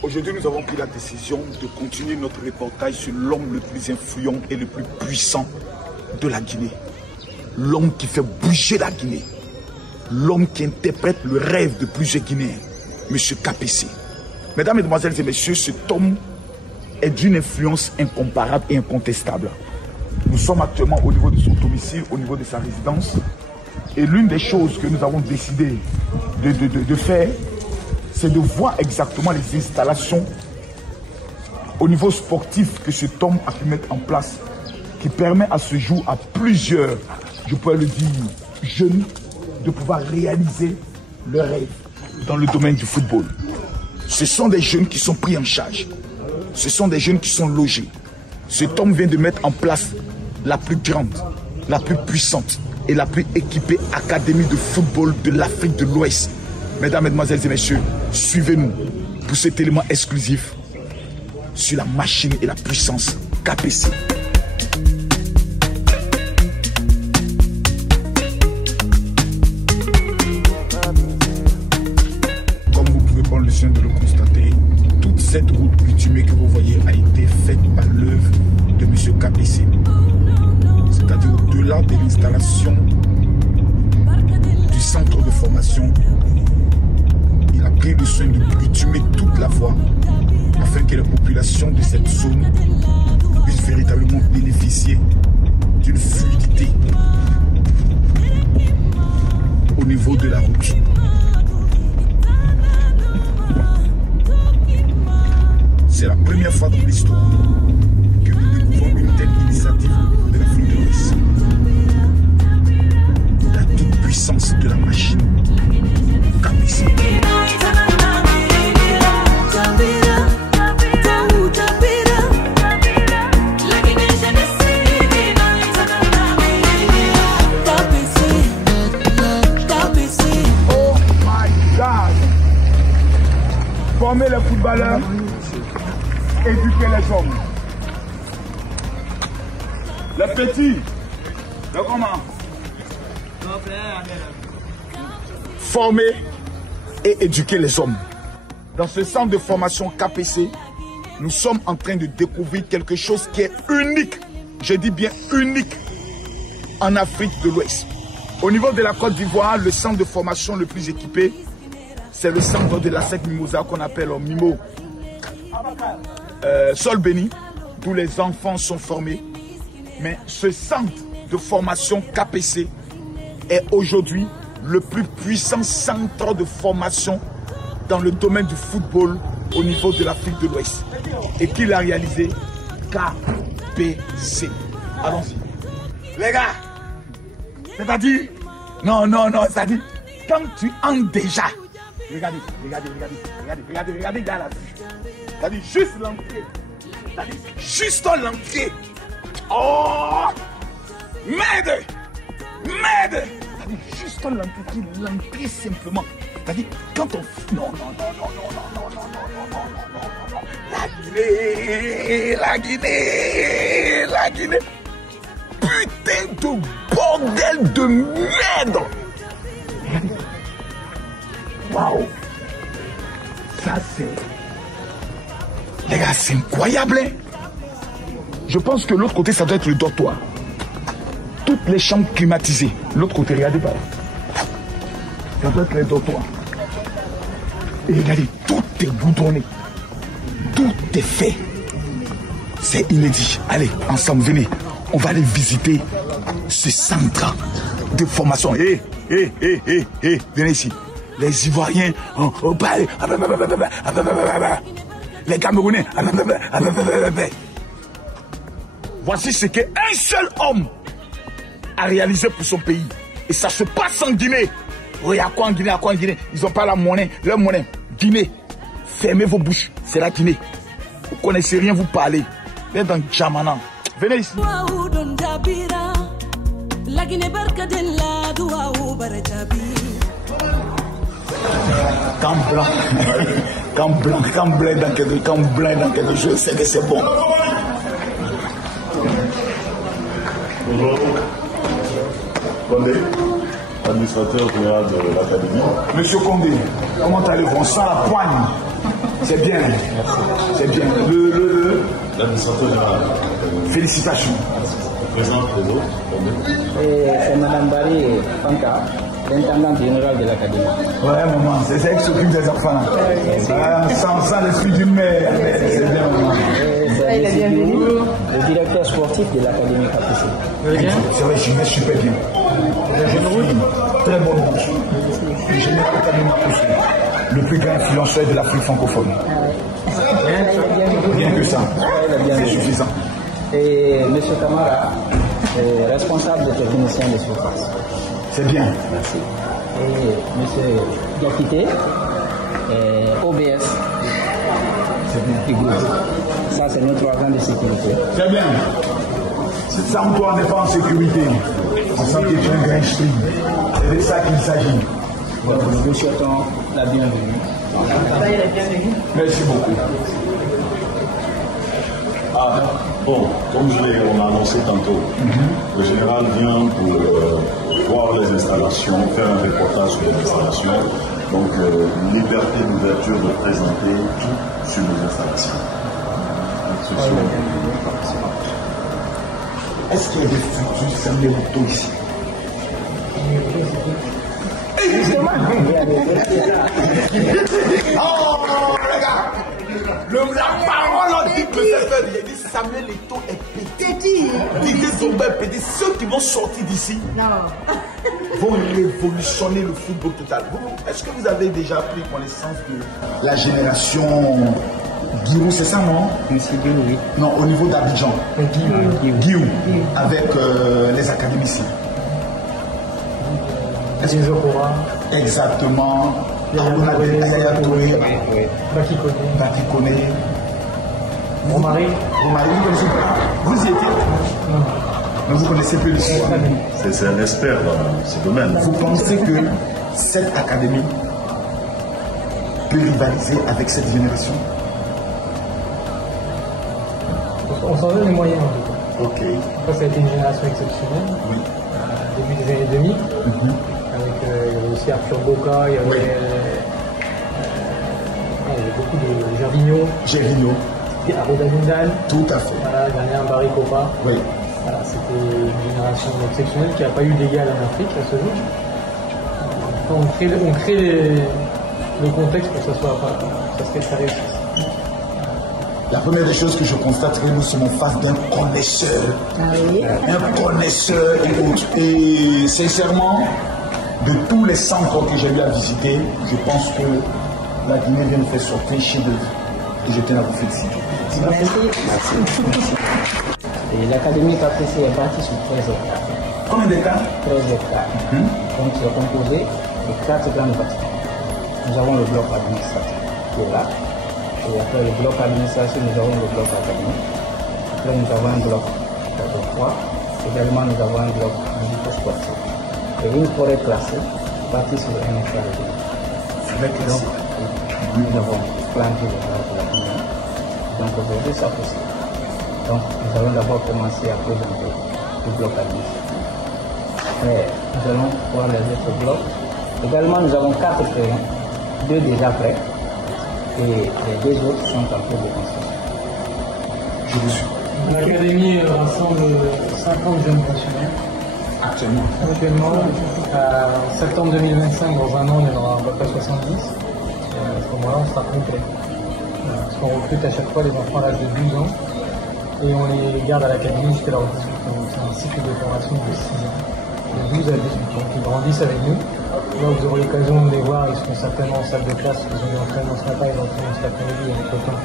Aujourd'hui, nous avons pris la décision de continuer notre reportage sur l'homme le plus influent et le plus puissant de la Guinée. L'homme qui fait bouger la Guinée. L'homme qui interprète le rêve de plusieurs Guinéens, M. KPC. Mesdames, Mesdemoiselles et Messieurs, cet homme est d'une influence incomparable et incontestable. Nous sommes actuellement au niveau de son domicile, au niveau de sa résidence. Et l'une des choses que nous avons décidé de faire, c'est de voir exactement les installations au niveau sportif que cet homme a pu mettre en place, qui permet à ce jour à plusieurs, je pourrais le dire, jeunes, de pouvoir réaliser leur rêve dans le domaine du football. Ce sont des jeunes qui sont pris en charge. Ce sont des jeunes qui sont logés. Cet homme vient de mettre en place la plus grande, la plus puissante et la plus équipée académie de football de l'Afrique de l'Ouest. Mesdames, Mesdemoiselles et Messieurs, suivez-nous pour cet élément exclusif sur la machine et la puissance KPC. Comme vous pouvez prendre le soin de le constater, toute cette route bitumée que vous voyez a été faite par l'œuvre de M. KPC. C'est-à-dire au-delà de l'installation du centre de formation, il a pris le soin de bitumer toute la voie afin que la population de cette zone puisse véritablement bénéficier d'une fluidité au niveau de la route. C'est la première fois dans l'histoire que nous découvrons une telle initiative de l'Afrique de l'Ouest. La toute puissance de la machine KPC. Oh my God! Former les footballeurs, éduquer les hommes. Les petits, le comment? Former et éduquer les hommes. Dans ce centre de formation KPC, nous sommes en train de découvrir quelque chose qui est unique, je dis bien unique, en Afrique de l'Ouest. Au niveau de la Côte d'Ivoire, le centre de formation le plus équipé, c'est le centre de la SEC Mimosa qu'on appelle Mimo. Sol béni, tous les enfants sont formés. Mais ce centre de formation KPC est aujourd'hui le plus puissant centre de formation dans le domaine du football au niveau de l'Afrique de l'Ouest. Et qui l'a réalisé? KPC. Allons-y. Les gars, c'est-à-dire, non, c'est-à-dire, quand tu entres déjà, regardez, gars, là. C'est-à-dire, juste l'entrée. C'est-à-dire, juste l'entrée. Oh! Merde! C'est-à-dire, juste l'entrée simplement. C'est-à-dire, quand on... Non. La Guinée. Putain de bordel de merde! Waouh! Ça, c'est... Les gars, c'est incroyable, hein? Je pense que l'autre côté, ça doit être le dortoir. Toutes les chambres climatisées. L'autre côté, regardez pas. Ça doit être les dortoirs. Et regardez, tout est goudronné. Tout est fait. C'est inédit. Allez, ensemble, venez. On va aller visiter ce centre de formation. Venez ici. Les Ivoiriens, les Camerounais. Voici ce qu'un seul homme a réalisé pour son pays. Et ça se passe en Guinée. Oui, à quoi en Guinée, ils n'ont pas la monnaie, leur monnaie. Guinée, fermez vos bouches, c'est la Guinée. Vous ne connaissez rien, vous parlez. Vous êtes dans Djamana. Venez ici. Quand blanc dans quelque chose, c'est que c'est bon. Bonjour. Condé, administrateur général de l'académie. Monsieur Condé, comment allez-vous? On sent la poigne. C'est bien. C'est bien. L'administrateur général. Félicitations. Présente les autres. C'est Mme Barry Fanka, l'intendante générale de l'académie. Ouais, maman, c'est elle qui s'occupe des enfants. Sans l'esprit d'une mère. C'est bien, maman. C'est le directeur sportif de l'académie KPC. C'est vrai, je vais super bien. Très bonne bouche. Le général Kadima, le plus grand influenceur de l'Afrique francophone. Rien que ça, c'est suffisant. Et M. Kamara, responsable des techniciens de surface. C'est bien. Merci. Et M. Diakité, OBS. C'est bien. Ça, c'est notre organe de sécurité. C'est bien. Sans toi, on n'est pas en sécurité. On sent que tu es un grand esprit. C'est de ça qu'il s'agit. Nous souhaitons la bienvenue. Merci beaucoup. Ah, bon, comme on l'a annoncé tantôt, le général vient pour voir les installations, faire un reportage sur les installations. Donc, liberté d'ouverture de présenter tout sur les installations. Est-ce qu'il y a des futurs Samuel Eto'o ici? Oh, regarde! La parole dit que c'est fait. Il a dit Samuel Eto'o est pété. L'idée tombée est pété. Ceux qui vont sortir d'ici vont révolutionner le football total. Est-ce que vous avez déjà pris connaissance de la génération Guillaume, c'est ça, non? Monsieur Guillaume, oui. Non, au niveau d'Abidjan. Guillaume, avec les académiciens. Est-ce que exactement. Yaya Touré, Bakikone, Romari, vous connaissez pas? Vous y étiez? Non. Mais vous connaissez plus l'histoire. C'est un expert dans ce domaine. Vous pensez que cette académie peut rivaliser avec cette génération? On s'en donne les moyens en tout cas. Ok. Ça a été une génération exceptionnelle. Oui. Début des années 2000. Il y avait aussi Arthur Boca, il y avait beaucoup de Gervinho. Arruda Gundal. Tout à fait. Voilà, dernière Barry Copa. Oui. Voilà, c'était une génération exceptionnelle qui n'a pas eu d'égal en Afrique à ce jour. On crée le contexte pour que ça réussisse. La première des choses que je constate, c'est que nous sommes en face d'un connaisseur. Un connaisseur et autres. Et sincèrement, de tous les centres que j'ai eu à visiter, je pense que la Guinée vient de faire sortir un chef-d'œuvre. Et je tiens à vous féliciter. Merci. Et l'académie KPC est bâtie sur 13 hectares. Combien d'hectares? 13 hectares. Donc c'est composé de 4 grands bâtiments. Nous avons le bloc administratif qui est là. Et après le bloc administration, nous avons le bloc académique. Après nous avons un bloc de 3. Également nous avons un bloc médico-sportif. Et une forêt classée bâtie sur 1 hectare de terrain. Donc nous avons planté le bloc de la Guinée. Donc aujourd'hui ça fait ça. Donc nous allons d'abord commencer à présenter le bloc administratif. Après nous allons voir les autres blocs. Également nous avons 4 terrains, 2 déjà prêts. Et les 2 autres sont en cours de construction. Je vous suis. L'académie rassemble 50 jeunes pensionnaires. Actuellement, en septembre 2025, dans un an, il y en aura à peu près 70. Et à ce moment-là, on sera complet. Parce qu'on recrute à chaque fois les enfants à l'âge de 12 ans et on les garde à l'académie jusqu'à leurs 18 ans. C'est un cycle de formation de 6 ans. De 12 à 18 ans, qui grandissent avec nous. Là, vous aurez l'occasion de les voir, ils seront certainement en salle de classe, ils ont eu l'entraînement ce matin, ils ont entraînement cet après-midi, et entre-temps,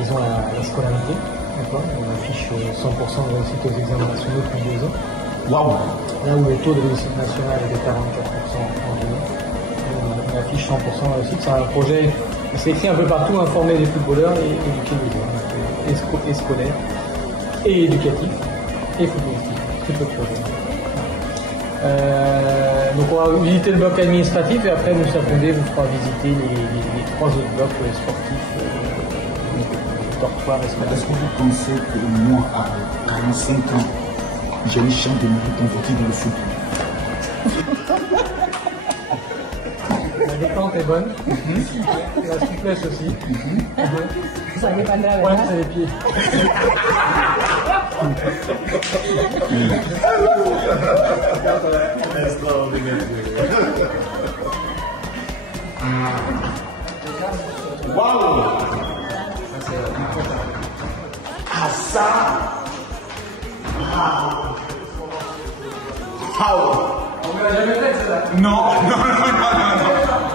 ils ont la scolarité. On affiche 100% de réussite aux examens nationaux depuis 2 ans. Waouh! Là où le taux de réussite nationale est de 44% en Guinée, on affiche 100% de réussite. C'est un projet qui s'écrit un peu partout, informer les footballeurs et éduquer les jeunes, et scolaire, et éducatif, et footballistique. C'est le projet. Donc on va visiter le bloc administratif et après Moussa Pondé vous fera visiter les 3 autres blocs sportifs, dortoirs et scolaires. Est-ce que vous pensez que moi, à 45 ans, j'ai une chance de me reconvertir dans le football? détente est bonne. Et la souplesse aussi. Ça dépendra de Ouais, c'est les pieds. Waouh! Ah ça! Waouh! On me l'a jamais fait celle-là. Non.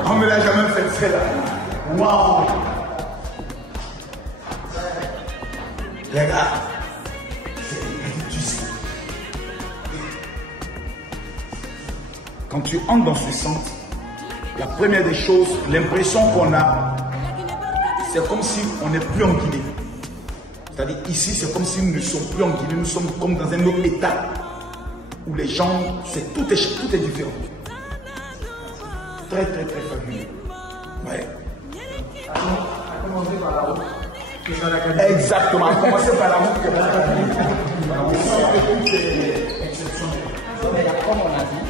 On me l'a jamais fait celle-là. Waouh! Regarde. Quand tu entres dans ce centre, la première des choses, l'impression qu'on a, c'est comme si on n'est plus en Guinée. C'est-à-dire ici, c'est comme si nous ne sommes plus en Guinée, nous sommes comme dans un autre état où les gens, tout est différent. Très fabuleux. Ouais. À commencer par la route. Exactement, à commencer par la route. Comme on a dit,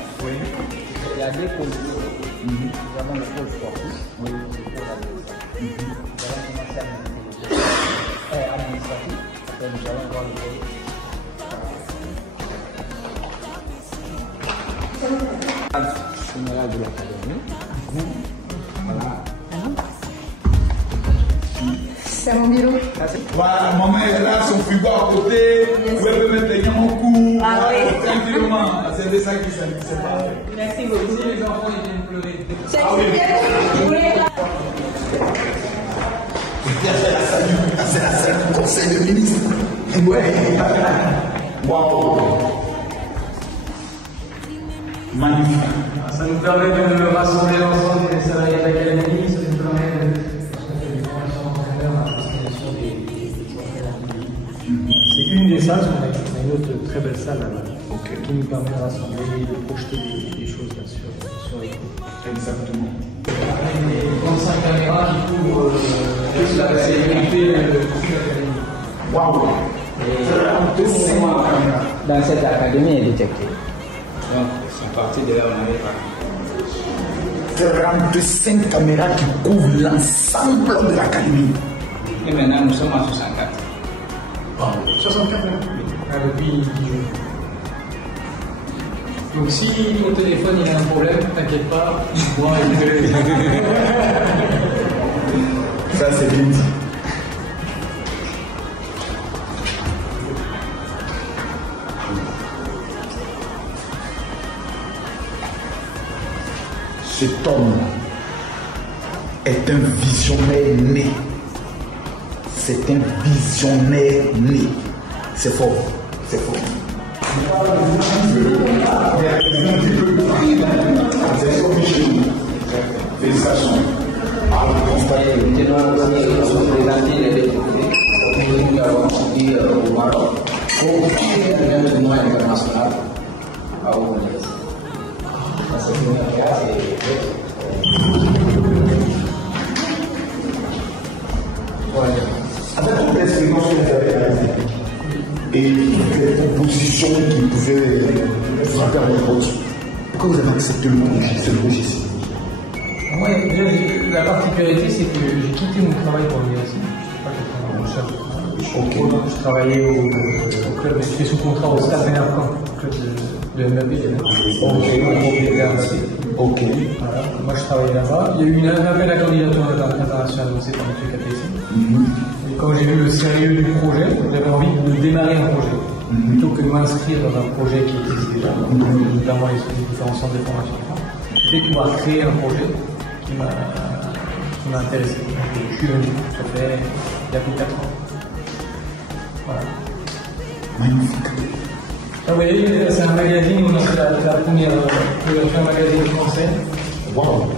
il y a deux pôles. Nous avons le pôle sportif, le pôle administratif. Nous allons commencer à administratif, après nous allons voir le pôle. Général de l'académie. Voilà. C'est mon bureau. Voilà, maman est là, son frigo à côté, vous pouvez mettre les gens au cou. Ah oui. Tranquillement, c'est de ça qui s'est passé. Merci beaucoup. Si les enfants ils viennent pleurer. C'est C'est la salle du conseil de ministre. Ouais. Waouh. Magnifique. Ça nous permet de rassembler l'ensemble des salariés de l'académie, ça nous permet de c'est une des salles, on a une autre très belle salle là-bas, qui nous permet de rassembler, de projeter des choses là sur l'écran. Exactement. Les 25 caméras qui couvrent toute la sécurité de l'académie. Waouh. Tout le mouvement dans cette académie est détecté. Donc, c'est parti de là où on avait parlé. 45 caméras qui couvrent l'ensemble de l'académie. Et maintenant, nous sommes à 64. 64 depuis 10 jours. Donc si ton téléphone il a un problème, t'inquiète pas, moi il est. Ça c'est bien dit. Cet homme est un visionnaire né. C'est un visionnaire né. C'est fort. C'est fort. Félicitations. Nous avons présenté les députés que nous avons suivi au Maroc pour un tournoi international à Ouagadougou. C'est une avec toute l'expérience que vous avez réalisée et toutes les propositions qui pouvaient vous faire votre vote, pourquoi vous avez accepté le projet ici? Moi, la particularité, c'est que j'ai quitté mon travail pour venir ici. Je travaillais au club, j'étais sous contrat au Stade Benercan, club de Mbappé. Ok. Voilà. Moi, je travaillais là-bas. Il y a eu un appel à candidature international lancé par M. Capessi. Et quand j'ai vu le sérieux du projet, j'avais envie de démarrer un projet. Plutôt que de m'inscrire dans un projet qui existe déjà, notamment les différents centres de formation. J'ai fait pouvoir créer un projet qui m'a intéressé. Donc, je suis venu, ça fait il y a plus de 4 ans. Voilà. Magnifique. Ah oui, c'est un magazine, on a fait la première couverture, un magazine français. Wow.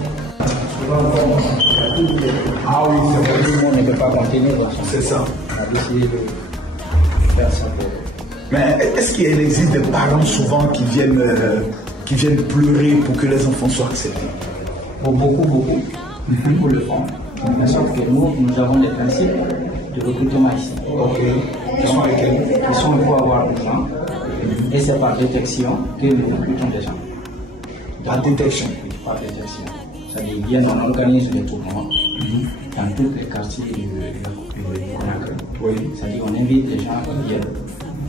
Ah oui, c'est vrai. Tout le monde ne peut pas continuer. C'est ça. On a décidé de faire ça. Mais est-ce qu'il existe des parents souvent qui viennent pleurer pour que les enfants soient acceptés? Beaucoup. Beaucoup le font. Mais sauf que nous avons des principes de recrutement ici. Ok. Qui sont lesquels? Qui sont il faut avoir des gens. Et c'est par détection que nous recrutons des gens. Par détection. Par détection. c'est-à-dire on organise des tournois dans tous les quartiers du Conakry. C'est-à-dire on invite les gens qui viennent.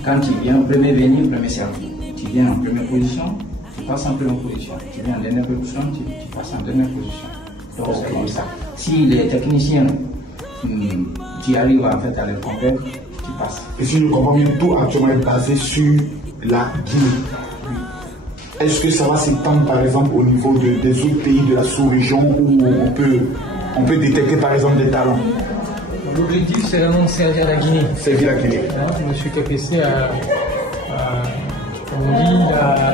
Quand tu viens, premier venu, premier servi. Tu viens en première position, tu passes en première position. Tu viens en dernière position, tu passes en dernière position. Donc c'est comme ça. Si les techniciens, tu arrives en fait à les convaincre, tu passes. Et si je comprends bien, tout actuellement est basé sur la Guinée. Est-ce que ça va s'étendre par exemple au niveau des autres pays de la sous-région où on peut détecter par exemple des talents? L'objectif, c'est vraiment de servir la Guinée. Servir la Guinée. Monsieur KPC comme on dit,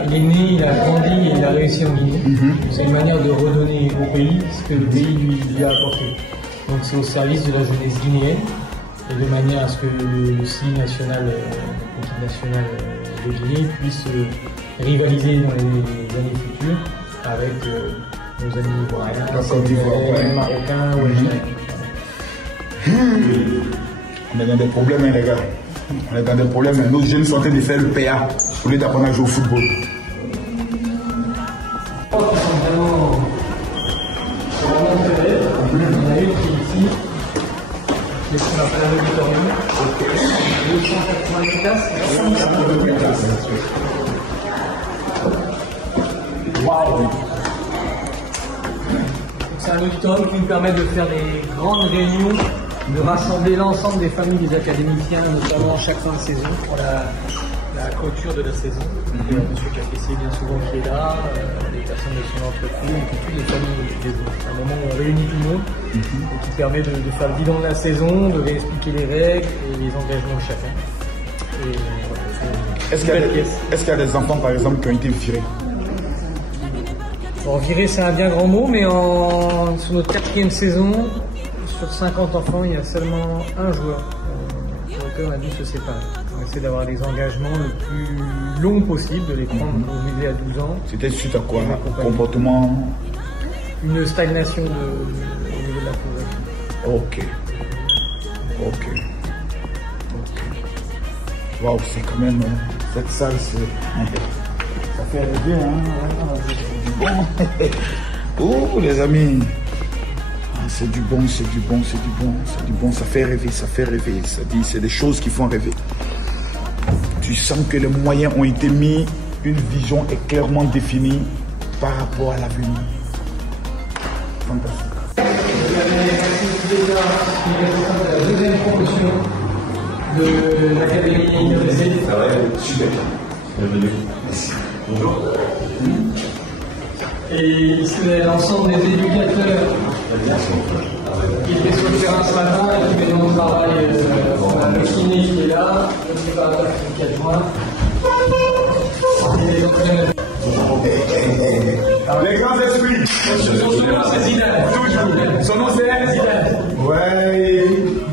il est né, il a grandi et il a réussi en Guinée. C'est une manière de redonner au pays ce que le pays lui a apporté. Donc c'est au service de la jeunesse guinéenne et de manière à ce que le signe national, l'équipe nationale de Guinée puisse rivaliser dans les années futures avec nos amis ivoiriens, marocains ou algériens. On est dans des problèmes, les gars. On est dans des problèmes. Nos jeunes sont en train de faire le PA au lieu d'apprendre à jouer au football. Ils sont vraiment intéressés. Il y en a une qui est ici, qui est ce qu'on appelle un auditorium. 280 places. Waouh! C'est un auditorium qui nous permet de faire des grandes réunions, de rassembler l'ensemble des familles des académiciens, notamment chaque fin de saison pour la clôture de la saison. M. KPC bien souvent qui est là, les personnes de son entreprise, et puis toutes les familles des autres. C'est un moment où on réunit tout le monde et qui permet de faire le bilan de la saison, de réexpliquer les règles et les engagements de chacun. Et voilà, est-ce qu'il y a des enfants par exemple qui ont été virés? Bon, virer, c'est un bien grand mot, mais sur notre 4e saison, sur 50 enfants, il y a seulement un joueur pour lequel on a dû se séparer. On essaie d'avoir des engagements le plus long possible, de les prendre au milieu à 12 ans. C'était suite à quoi? Comportement? Une stagnation au niveau de la pauvreté. Ok. Waouh, c'est quand même... cette salle, ça fait rêver, hein? Oh, les amis, c'est du bon, ça fait rêver, ça dit, c'est des choses qui font rêver. Tu sens que les moyens ont été mis, une vision est clairement définie par rapport à l'avenir. Fantastique. La deuxième promotion de l'Académie IRC. Ça va, super. Bienvenue. Merci. Bonjour. Et ici, l'ensemble des éducateurs qui étaient sur le terrain ce matin et qui viennent au travail. Le kiné qui est là, le préparateur physique adjoint. Et les entraîneurs. Les grands esprits. Son nom, c'est Zidane. Son nom, c'est Zidane. Ouais,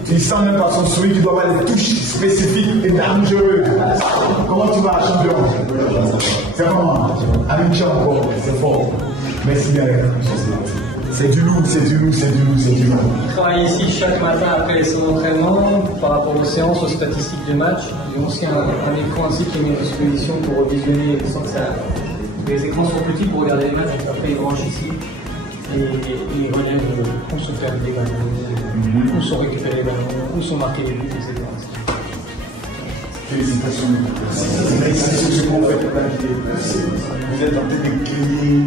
tu sens même pas son souris, tu dois avoir des touches spécifiques et dangereuses. Comment tu vas, champion? C'est vraiment Amitié encore, c'est fort. Merci bien. C'est du lourd. On travaille ici chaque matin après son entraînement par rapport aux séances, aux statistiques de match. Il y a aussi un écran ainsi qui est mis à disposition pour visionner sans que ça. Les écrans sont petits pour regarder les matchs, après ils branchent ici et ils relèvent où sont perdus les ballons, où sont récupérés les ballons, où sont marqués les buts, etc. Félicitations. C'est ce qu'on fait pour la vie. Vous êtes en train de créer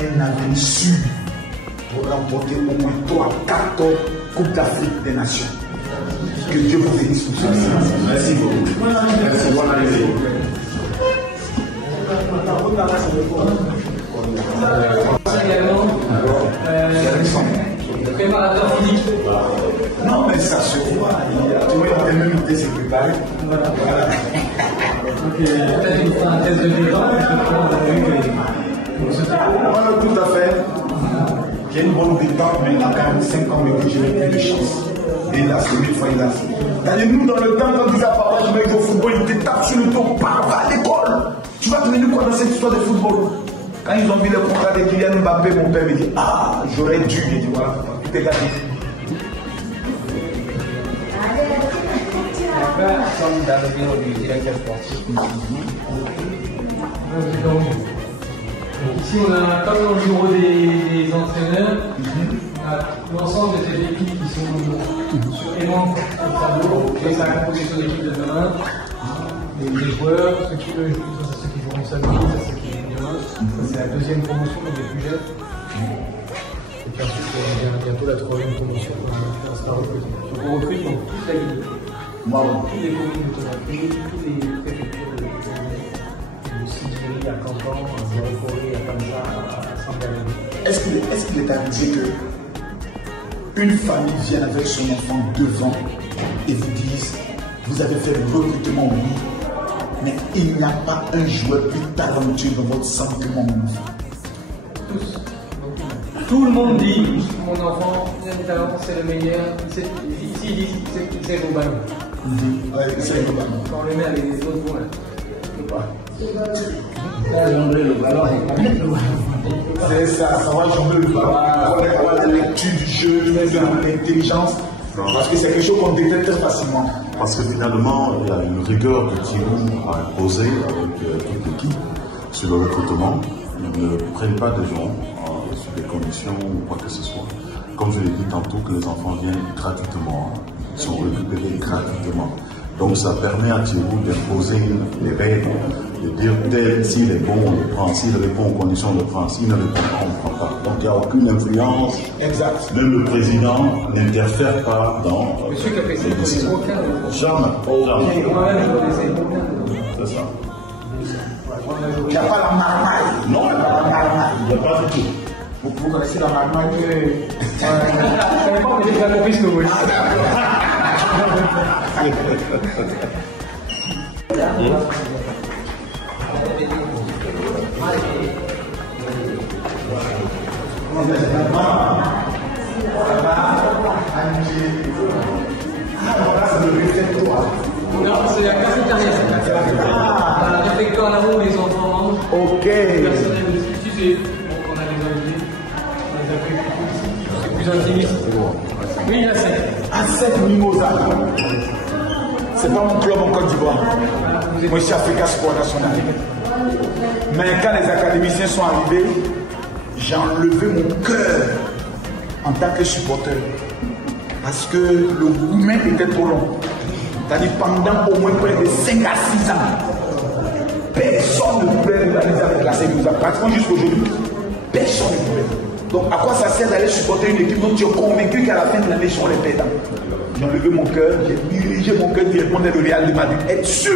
un avenir sûr pour remporter au moins 3-4 Coupes d'Afrique des Nations. Que Dieu vous bénisse pour ça. Merci beaucoup. Merci. Bonne arrivée. Également, préparateur physique. Non, mais ça se voit. Il a même été se préparer. Voilà. Donc, peut-être qu'il fera un test de départ. Voilà, tout à fait. J'ai une bonne détente, mais il a quand même 5 ans que je n'ai plus de chance. Et là, c'est 1000 fois il a. Nous, dans le temps, quand on disait à papa, je vais jouer au football, il te tape sur le dos, va à l'école. Tu vas devenir quoi dans cette histoire de football? Quand ils ont vu le contrat de Kylian Mbappé, mon père me dit, ah, j'aurais dû. J'ai dit, voilà, tout est gagné. Comme dans le bureau du directeur sportif. Ici, on a, comme dans le bureau des entraîneurs, on a l'ensemble de ces équipes qui sont sur aimant au tableau, et la composition d'équipe de demain, les joueurs, ceux qui joueront samedi, ceux qui joueront dimanche. Ça, c'est la deuxième promotion, donc les plus jeunes. Et puis ensuite, il y a bientôt la troisième promotion, on sera recruté. Donc on recrute dans toute la ville. Toutes les communes de Conakry, toutes les préfectures de Sibérie à Canton, à Zéro-Corée, à Panza, à Sangalé. Est-ce qu'il est arrivé que une famille vienne avec son enfant devant et vous dise vous avez fait le recrutement, oui, mais il n'y a pas un joueur plus talentueux dans votre centre que mon enfant? Tous. Tout le monde dit mon enfant, il a du talent, c'est le meilleur. Ici, ils disent qu'il sait au ballon. C'est le ballon. Quand on le met avec les autres points, c'est ça, ça va jongler le ballon. On va la lecture du jeu, l'intelligence, parce que c'est quelque chose qu'on détecte très facilement. Parce que finalement, il y a une rigueur que Thierry a imposée avec toute l'équipe sur le recrutement. Ils ne prennent pas des gens sur des conditions ou quoi que ce soit. Comme je l'ai dit tantôt, que les enfants viennent gratuitement, ils sont récupérés gratuitement. Donc ça permet à Thierry d'imposer les règles, de dire tel, s'il est bon, on le prend, s'il répond aux conditions, on le prend, s'il ne répond pas, on ne prend pas. Donc il n'y a aucune influence. Exact. Même le président n'interfère pas dans Monsieur Capé, c'est aucun. Jamais. Jamais. C'est ça. Il n'y a pas la marmaille. Non, il n'y a pas la marmaille. Il n'y a pas du tout. Vous connaissez la marmaille? Je ne savais pas, mais j'ai déjà compris ce que vous voulez. Non, c'est la cafétéria. Dans la réfectoire là-haut, les enfants mangent. Ok. Le personnel de l'Institut, donc on a les invités. On les accueille tous. C'est plus intimiste. Oui, il y a 7. À 7 mimosas. C'est pas mon club en Côte d'Ivoire. Moi, je suis Africa Sport National. Mais quand les académiciens sont arrivés, j'ai enlevé mon cœur en tant que supporter. Parce que le gourmet était trop long. C'est-à-dire pendant au moins près de 5 à 6 ans, personne ne pouvait rivaliser avec la Sénégal. Pratiquement jusqu'aujourd'hui, personne ne pouvait. Donc à quoi ça sert d'aller supporter une équipe dont tu es convaincu qu'à la fin de l'année, ils sont les perdants? J'ai enlevé mon cœur, j'ai dirigé mon cœur directement vers le Real de Madrid. Être sûr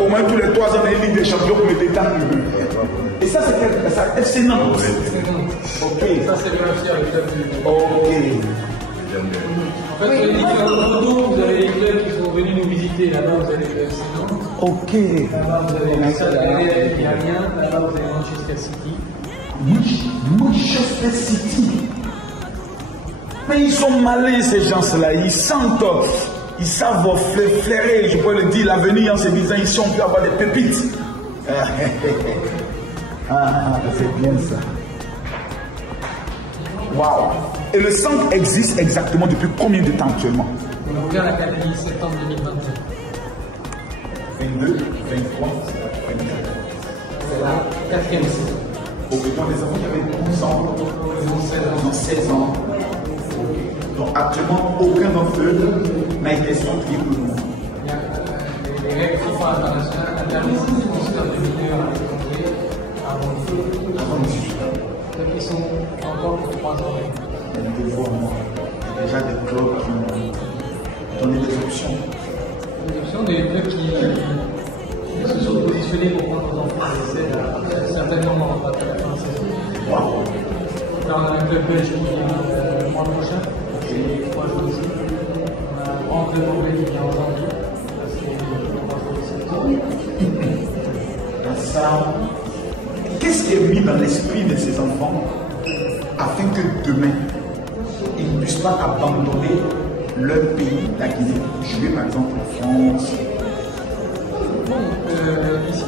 au moins tous les 3 ans, dans une Ligue des Champions pour me détendre. Et ça, c'est FC Nantes. Ok. Ça, c'est bien fier, le club du. Ok. En fait, sur les différentes photos, vous avez les clubs qui sont venus nous visiter. Là-bas, vous avez le FC Nantes. Ok. Là-bas, vous avez le Stade iranien. Là-bas, vous avez Manchester City. Manchester City. Mais ils sont malins, ces gens-là. Ils sentent, ils savent flairer, je peux le dire, l'avenir en se disant ici on peut avoir des pépites. C'est bien ça. Waouh. Et le centre existe exactement depuis combien de temps actuellement? On a ouvert l'académie septembre 2021. 22, 23, 24. C'est la 4e saison. Au besoin des enfants qui avaient 12 ans, ils ont 16 ans. Donc actuellement, aucun d'entre eux n'a été centré pour le moment. Les règles FIFA internationales interdisent les transferts de mineurs à l'étranger avant 18 ans. Donc ils sont encore pour 3 ans. Il y a déjà des clubs qui ont donné des options. Des options, des clubs qui se sont positionnés pour prendre nos enfants à l'essai, certainement dans la saison. Wow. Là, on a un club belge qui vient le mois prochain, c'est 3 jours ici. On a un grand club anglais qui vient en janvier, c'est 3 jours ici. Ça, qu'est-ce qui est mis dans l'esprit de ces enfants afin que demain, ils ne puissent pas abandonner leur pays, la Guinée, jouer par exemple en France? Bon, ici,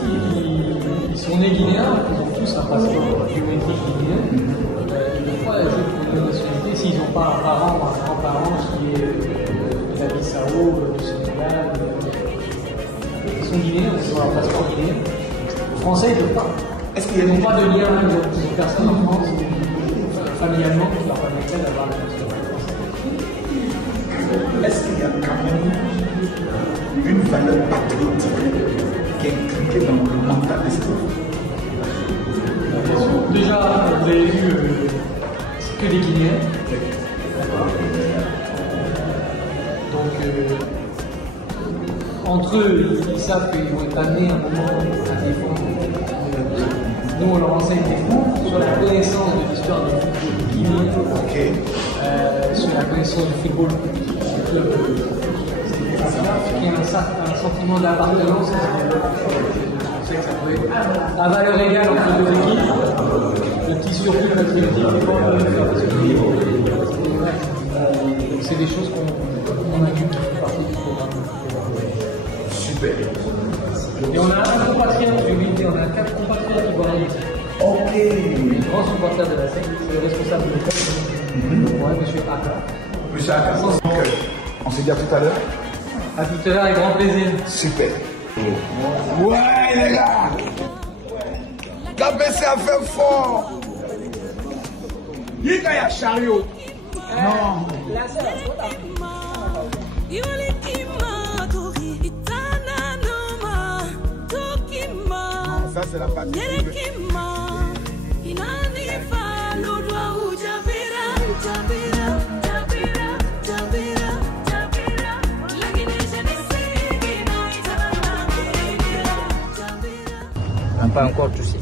ils sont nés guinéens, ils ont tous un passeport biométrique guinéen. Ils n'ont pas joué pour une nationalité s'ils n'ont pas un parent ou un grand-parent qui est de la Bissau, du Sénégal. Ils sont guinéens, ils ont un passeport guinéen. Les Français, ils ne peuvent pas. Est-ce qu'il y a n'ont pas de lien avec des personnes en France, familialement, qui leur permettraient d'avoir la nationalité française. Est-ce qu'il y a quand même une valeur patriotique qui est inculquée dans le mental des citoyens? Déjà, vous avez vu, c'est que des Guinéens. Donc, entre eux, ils savent qu'ils vont être amenés à un moment à défendre. Nous, on leur enseigne des cours sur la connaissance de l'histoire du football guinéen, sur la connaissance du football du club, qui a un sentiment d'appartenance. On sait que ça peut être à valeur égale entre deux équipes. Le petit surplus patriotique n'est pas le faire parce que c'est des choses qu'on a vues partie du programme. Super. Et on a un compatriote, j'ai oublié, on a 4 compatriotes qui vont aller. Ok. Le grand supporter de la SEC, c'est le responsable de l'école. Ouais, monsieur Aka. Monsieur Aka. On se dit à tout à l'heure. À tout à l'heure, avec grand plaisir. Super. Ouais, les gars. KBC a fait fort. Yikaya chariot. Non. Ça, c'est la partie. Pas encore touché.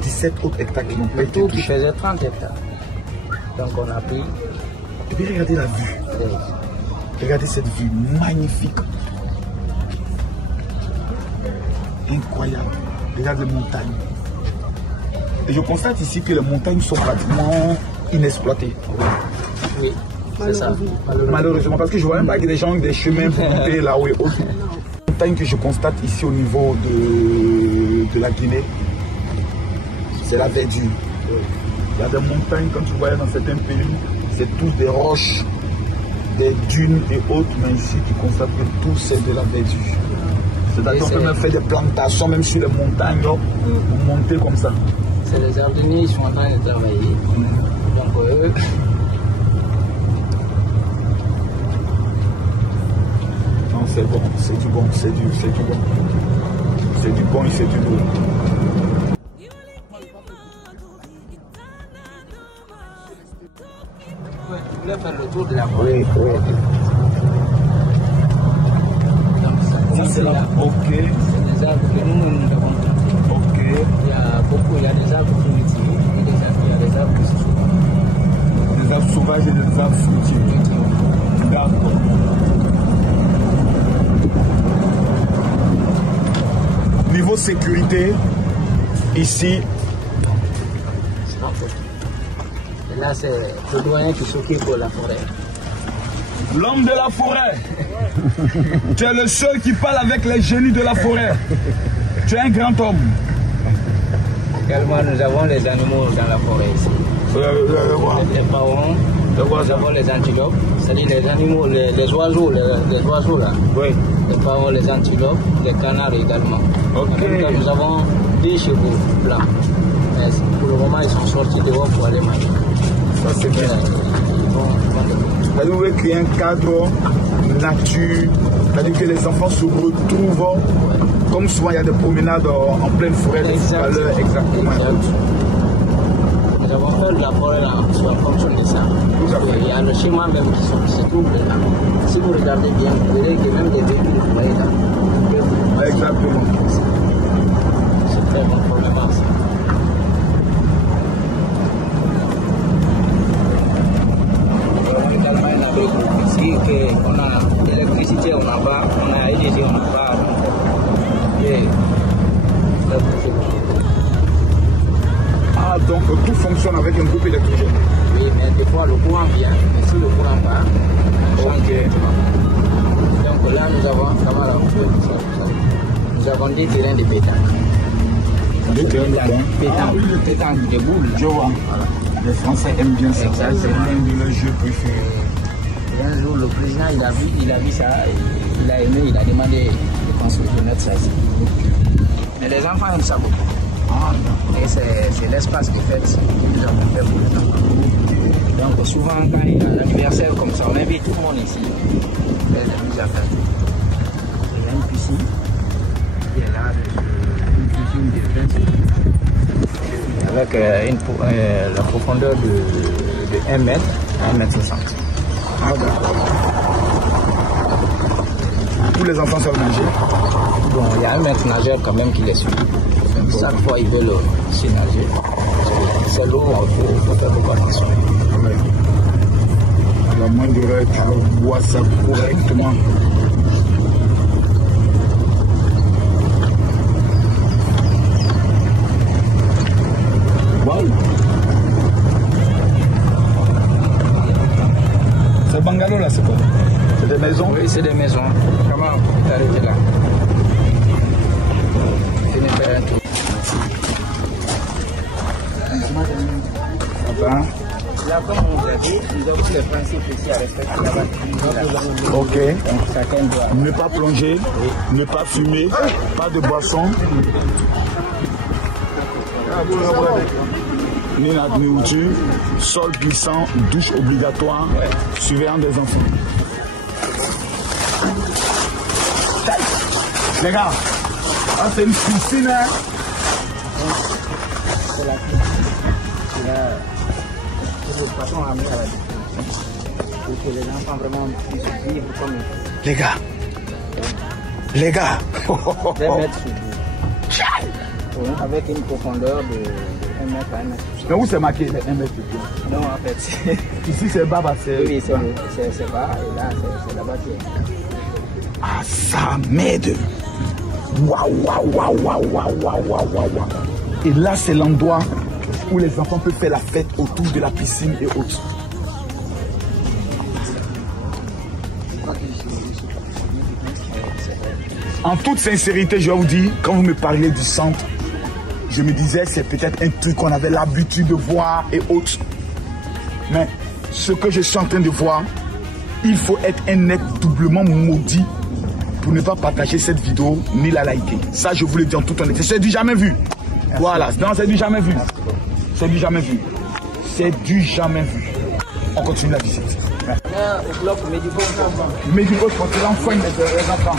17 autres hectares qui n'ont pas été Tout qui touchés. faisait 30 hectares. Donc on a pris. Et puis regardez la vue. Regardez cette vue magnifique. Incroyable. Regardez les montagnes. Et je constate ici que les montagnes sont pratiquement inexploitées. Oui, c'est ça. Malheureusement, parce que je vois même pas que des gens ont des chemins pour monter là-haut et autres. Les montagnes que je constate ici au niveau de la Guinée, c'est la verdure. Il y a des montagnes, comme tu voyais dans certains pays, c'est tous des roches, des dunes et autres, mais ici tu constates que tout c'est de la verdure. C'est-à-dire qu'on peut même faire des plantations, même sur les montagnes, pour monter comme ça. C'est les jardiniers, ils sont en train de travailler. Donc eux. Non, c'est bon, c'est du bon, c'est du bon. C'est du bon et c'est du bon. Tu voulais faire le tour de la forêt. Oui, oui. Ça c'est là. Ok. C'est des arbres que nous avons plantés. Ok. Il y a des arbres fruitiers et il y a des arbres qui sont sauvages. Des arbres sauvages et des arbres fruitiers. D'accord. Niveau sécurité, ici, C'est pas faux. Et là, c'est le doyen qui s'occupe de la forêt. l'homme de la forêt. Tu es le seul qui parle avec les génies de la forêt. Tu es un grand homme. Également, nous avons les animaux dans la forêt ici. Les parents, nous avons les antilopes, c'est-à-dire les animaux, les oiseaux, les oiseaux là. Oui. Les parents, les antilopes, les canards également. Ok. Donc, nous avons 10 chevaux blancs. Mais pour le moment, ils sont sortis dehors pour aller manger. Ça c'est bien. Vous voulez créer un cadre nature, c'est-à-dire que les enfants se retrouvent, comme souvent il y a des promenades en pleine forêt, exactement. Nous avons fait de la forêt là, en fonction de ça. Il y a le chemin même qui se trouve là. Si vous regardez bien, vous verrez que même des véhicules vous voyez là. Exactement. C'est très bon problème ça. Également, il y a des groupes ici qu'on a l'électricité, on n'a pas, on a énergie, on n'a pas. Et Ah, donc tout fonctionne avec un groupe électrogène. oui, mais des fois le courant vient, mais si le courant part, on change. Donc là, nous avons des terrains de pétanque. Des terrains de Pétanque, des boules. Je vois. Les Français aiment bien ça. C'est Exactement. l'un de leurs jeux préférés. Et un jour, le président, il a vu ça, il a aimé, il a demandé de construire, de mettre ça ici. Mais les enfants aiment ça beaucoup. Et c'est l'espace de fête qu'ils ont fait pour les enfants. Donc souvent quand il y a un anniversaire comme ça, on invite tout le monde ici. Il y a des mises à faire. Il y a une piscine qui est là, une piscine de 20 avec la profondeur de 1 mètre à 1,60 m. Ah, tous les enfants savent nager. Bon, il y a un maître nageur quand même qui les suit. Chaque fois ils veulent aussi nager. C'est l'eau, il faut faire beaucoup attention. À la moindre heure, tu bois ça correctement. Wow. Ce bungalow là, c'est quoi? C'est des maisons? Oui, c'est des maisons. Comment vous arrêtez là? Venez faire un tour. Enfin. Là, comme on vous a dit, nous avons le principe ici à respecter. Ok. Donc chacun doit. Ne pas plonger, ne pas fumer, pas de boisson. Ni la nourriture, sol glissant, douche obligatoire, surveillant des enfants. Les gars, c'est une piscine, hein? C'est la de façon à amener à la piscine. Pour que les enfants vraiment puissent vivre comme il faut. Les gars. 2 mètres sur 2. Avec une profondeur de 1 mètre à 1 mètre. Mais où c'est marqué 1 mètre? Non, en fait, ici c'est bas, c'est. oui, c'est bas, et là, c'est là-bas qui est. Ah, ça m'aide. Waouh, waouh, waouh, waouh, waouh, waouh, waouh, waouh. Et là, c'est l'endroit où les enfants peuvent faire la fête autour de la piscine et autres. En toute sincérité, je vais vous dire, quand vous me parlez du centre, je me disais c'est peut-être un truc qu'on avait l'habitude de voir et autres. Mais ce que je suis en train de voir, il faut être un être doublement maudit pour ne pas partager cette vidéo ni la liker. Ça, je vous le dis en toute honnêteté. C'est du jamais vu. Voilà, non, c'est du jamais vu. C'est du jamais vu. C'est du jamais vu. On continue la visite. Au bloc médico-sportif. Médico-sportif, les enfants.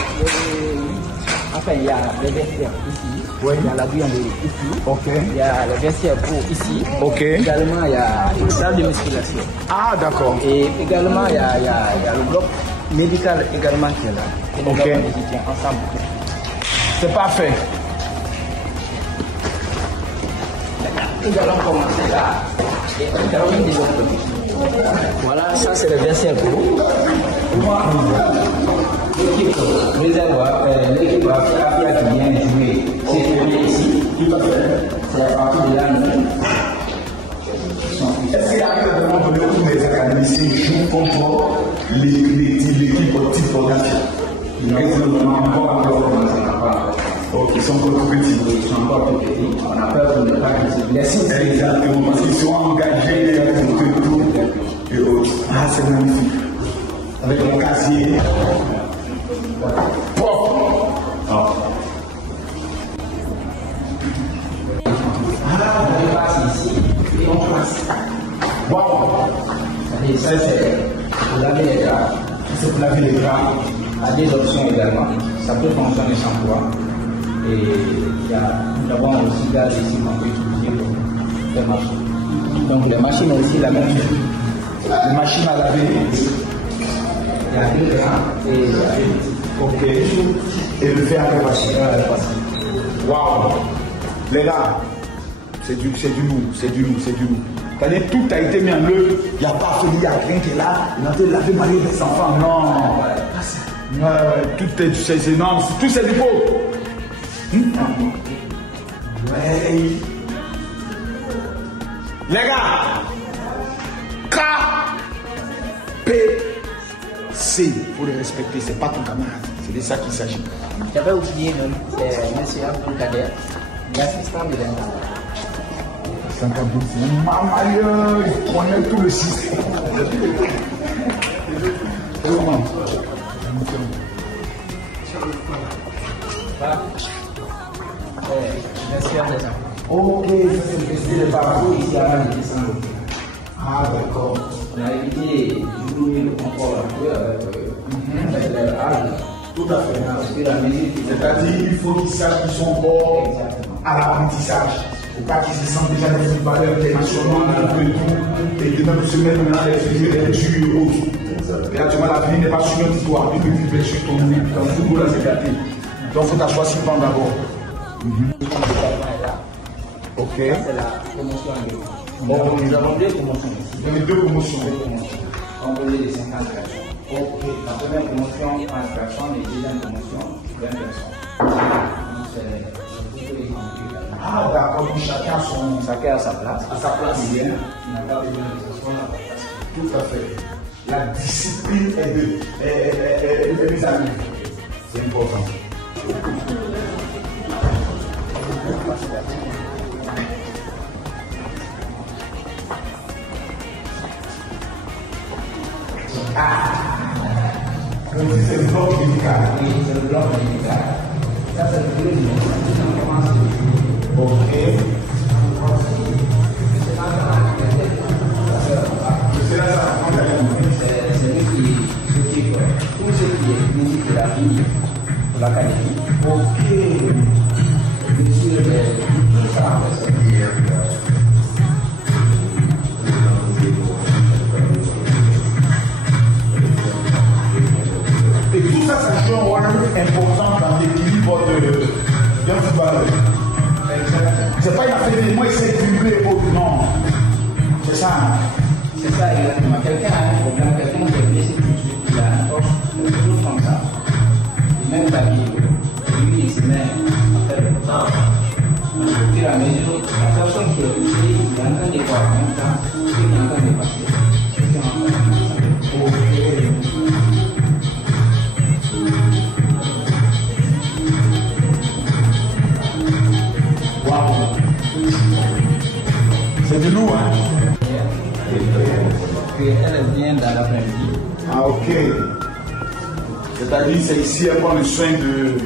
Enfin, il y a les vestiaires ici. Oui. Il y a la buanderie ici. Ok. Il y a les vestiaires pour ici. Ok. Également, il y a une salle de musculation. Ah, d'accord. Et également, il y a le bloc médical également qui est là. Et nous Ok. avons visité ensemble. C'est parfait. Nous allons commencer là. Et on termine des autres. Voilà, ça c'est le vestiaire pour vous. L'équipe réservoir, l'équipe Afia qui vient de jouer, c'est ici. C'est à partir de là. Est-ce qu'il y a actuellement de tous les académiciens jouent contre l'équipe au type production? Il reste encore commencé. Ok, ils sont encore tout petits. Ils sont encore tout petits. On a peur de ne pas qu'ils se blessent. Exactement, parce qu'ils sont engagés contre tout et autres. Ah, c'est magnifique. Avec mon casier. Propre. Ah. On passe ici et on passe. Wow. Et ça c'est pour laver les draps. C'est pour laver les draps. Il y a des options également. Ça peut fonctionner sans toi. Et nous avons aussi gaz ici qu'on peut utiliser pour faire marcher. Donc les machines ont aussi la même chose. Les machines à laver. Il y a 2 grands et ok. Et le faire après passer. Waouh. Les gars, c'est du loup. C'est-à-dire tout a été mis en œuvre. Il n'y a pas celui, il n'y a rien qui est là. Il a fait laver marier des enfants. Non. Tout est c'est énorme. Tout c'est du faux. Ouais. Les gars, KPC, il faut le respecter, c'est pas ton camarade, c'est de ça qu'il s'agit. j'avais oublié même, c'est M. Abdelkader, l'assistant de l'Indien. Sankabou, c'est maman, il connaît tout le système. Voilà. Merci à vous. Ok, c'est le parcours ici avant de descendre. Ah, d'accord. On a évité de diminuer le confort un peu avec l'âge. Tout à fait. Parce que la musique, c'est-à-dire qu'il faut qu'ils sachent qu'ils sont forts à l'apprentissage. Il ne faut pas qu'ils se sentent déjà des footballeurs internationaux et que dans se mettre dans les figures et autres. Et actuellement, la vie n'est pas sur notre histoire, tu peux vivre sur ton vie. Dans le football, là, c'est gâté. Donc, il faut t'asseoir sur le banc d'abord. Ok. c'est la promotion en deux. Bon, nous avons deux promotions ici. Il y a deux promotions. Composées de 50 personnes. Ok. La première promotion, 30 personnes, et la deuxième promotion, 20 personnes. Donc, c'est Ah, d'accord, chacun a sa place. à sa place. Bien, il n'a pas besoin de s'asseoir à la place. Tout à fait. La discipline est mise à niveau. C'est important. Donc c'est le bloc médical. Oui, c'est le bloc médical. Ça, c'est le deuxième. Ok. C'est lui qui s'occupe tout ce qui est musique de la vie pour l'académie. Ok. Bien sûr, tout ça, c'est Et tout ça, ça joue un rôle important dans l'équilibre d'un footballeur. C'est pas une affaire de moi, c'est dribbler ou non. C'est ça. c'est ça exactement. Quelqu'un a un problème, quelqu'un qui est blessé tout de suite, il a un torche, quelque chose comme ça. Il met la vie. Lui, il se met à faire le temps. Au fur et à mesure, la personne qui est touchée, il est en train de voir en même temps ce qui est en train de passer. Ce qui est en train de passer. C'est de nous, hein? Et elle vient dans l'après-midi. Ah, ok. C'est-à-dire, c'est ici, elle prend le soin de.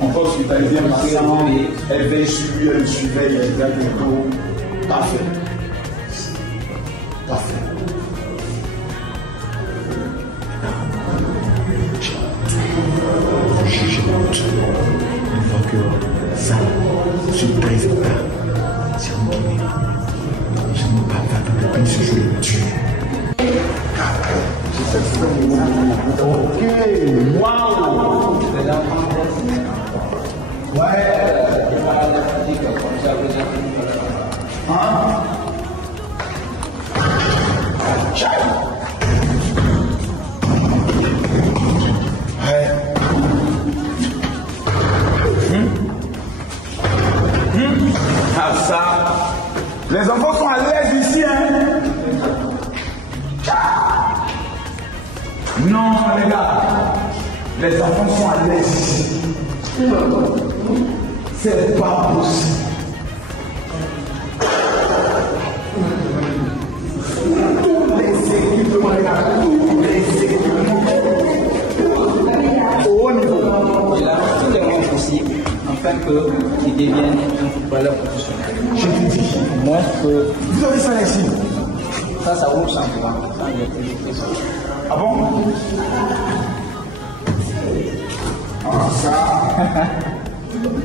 On peut hospitaliser un patient, elle veille sur lui, elle le surveille, elle regarde les dos. Parfait. Parfait. Je note. Une fois que ça, sur 13 ans, c'est en Guinée. Je ne peux pas faire de plus, je le tue. Ok, waouh! Ouais! Hein? Ah, ça! Les enfants sont à l'aise ici, hein? Non, les gars, les enfants sont à l'aise ici. C'est pas possible. Tous les équipements, les gars, tous les équipements. Au haut niveau. Il a tous les moyens possibles afin qu'il devienne un footballeur professionnel. Je te dis. Moins que Vous avez ça ici. ça roule sans pouvoir. Ça, il y a ça. Ah bon? Ah, ça.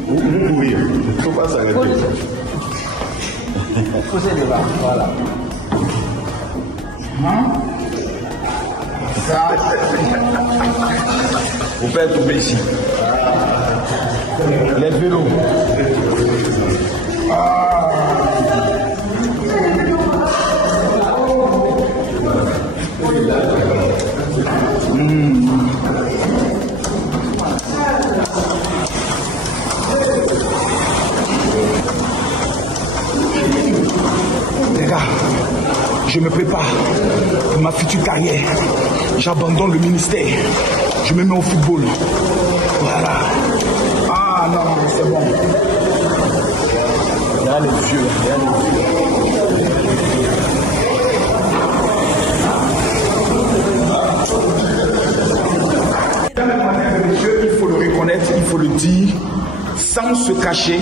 Oui, il ne faut pas s'arrêter. Pousser devant, voilà. Hein? Ça. Vous faites tomber ici. Les vélos. Les gars, je me prépare pour ma future carrière. J'abandonne le ministère. Je me mets au football. Voilà. Ah non, c'est bon. Il y a les vieux, il y a les vieux. Il faut le reconnaître, il faut le dire, sans se cacher.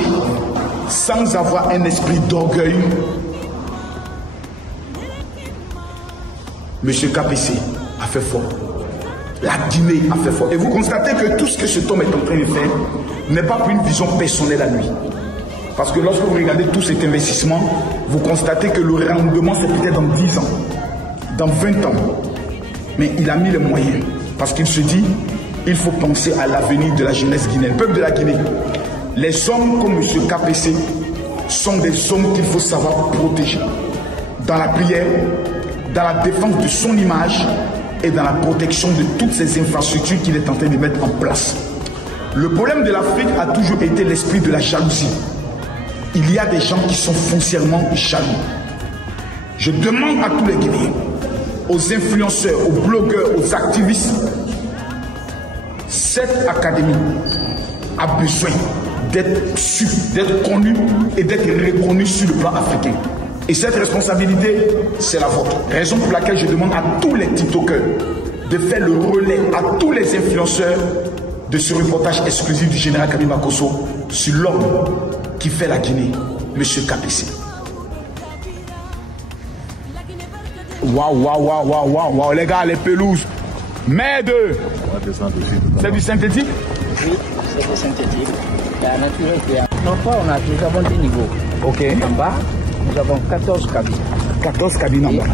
sans avoir un esprit d'orgueil, M. KPC a fait fort. La Guinée a fait fort. Et vous constatez que tout ce que cet homme est en train de faire n'est pas pour une vision personnelle à lui. Parce que lorsque vous regardez tout cet investissement, vous constatez que le rendement c'est peut-être dans 10 ans, dans 20 ans. Mais il a mis les moyens. Parce qu'il se dit, il faut penser à l'avenir de la jeunesse guinéenne, le peuple de la Guinée. Les hommes comme M. KPC sont des hommes qu'il faut savoir protéger. Dans la prière, dans la défense de son image et dans la protection de toutes ces infrastructures qu'il est en train de mettre en place. Le problème de l'Afrique a toujours été l'esprit de la jalousie. Il y a des gens qui sont foncièrement jaloux. Je demande à tous les Guinéens, aux influenceurs, aux blogueurs, aux activistes, cette académie a besoin d'être su, d'être connue et d'être reconnue sur le plan africain. Et cette responsabilité, c'est la vôtre. Raison pour laquelle je demande à tous les TikTokers de faire le relais, à tous les influenceurs, de ce reportage exclusif du général Kami Makosso sur l'homme qui fait la Guinée, M. KPC. Waouh, les gars, les pelouses. Merde! C'est du synthétique? Oui, c'est du synthétique. La nature qui a. Non, pas, nous avons des niveaux. Ok. En bas, nous avons 14 cabines. 14 cabines en bas.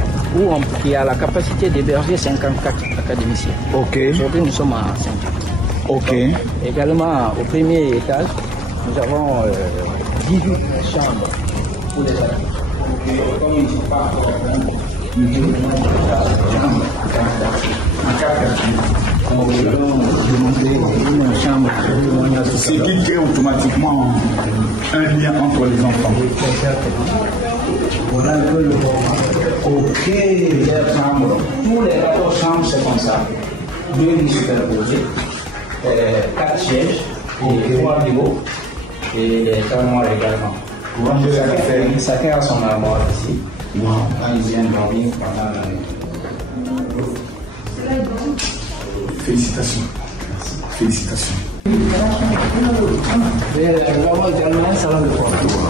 Qui a la capacité d'héberger 54 académiciens. Ok. Aujourd'hui, nous sommes à 5. Ok. Donc, également, au premier étage, nous avons 18 chambres pour les académiciens. Comme il ne faut pas ce qui crée automatiquement un lien entre les enfants. Voilà un peu le format. Ok, les chambres. Tous les 14 chambres, c'est comme ça. 2 lits superposés, 4 sièges, et 3 niveaux, et les armoires également. Chacun a son armoire ici. Quand ils viennent dormir pendant la nuit. Félicitations. Félicitations. Et nous avons également un salon de coiffure.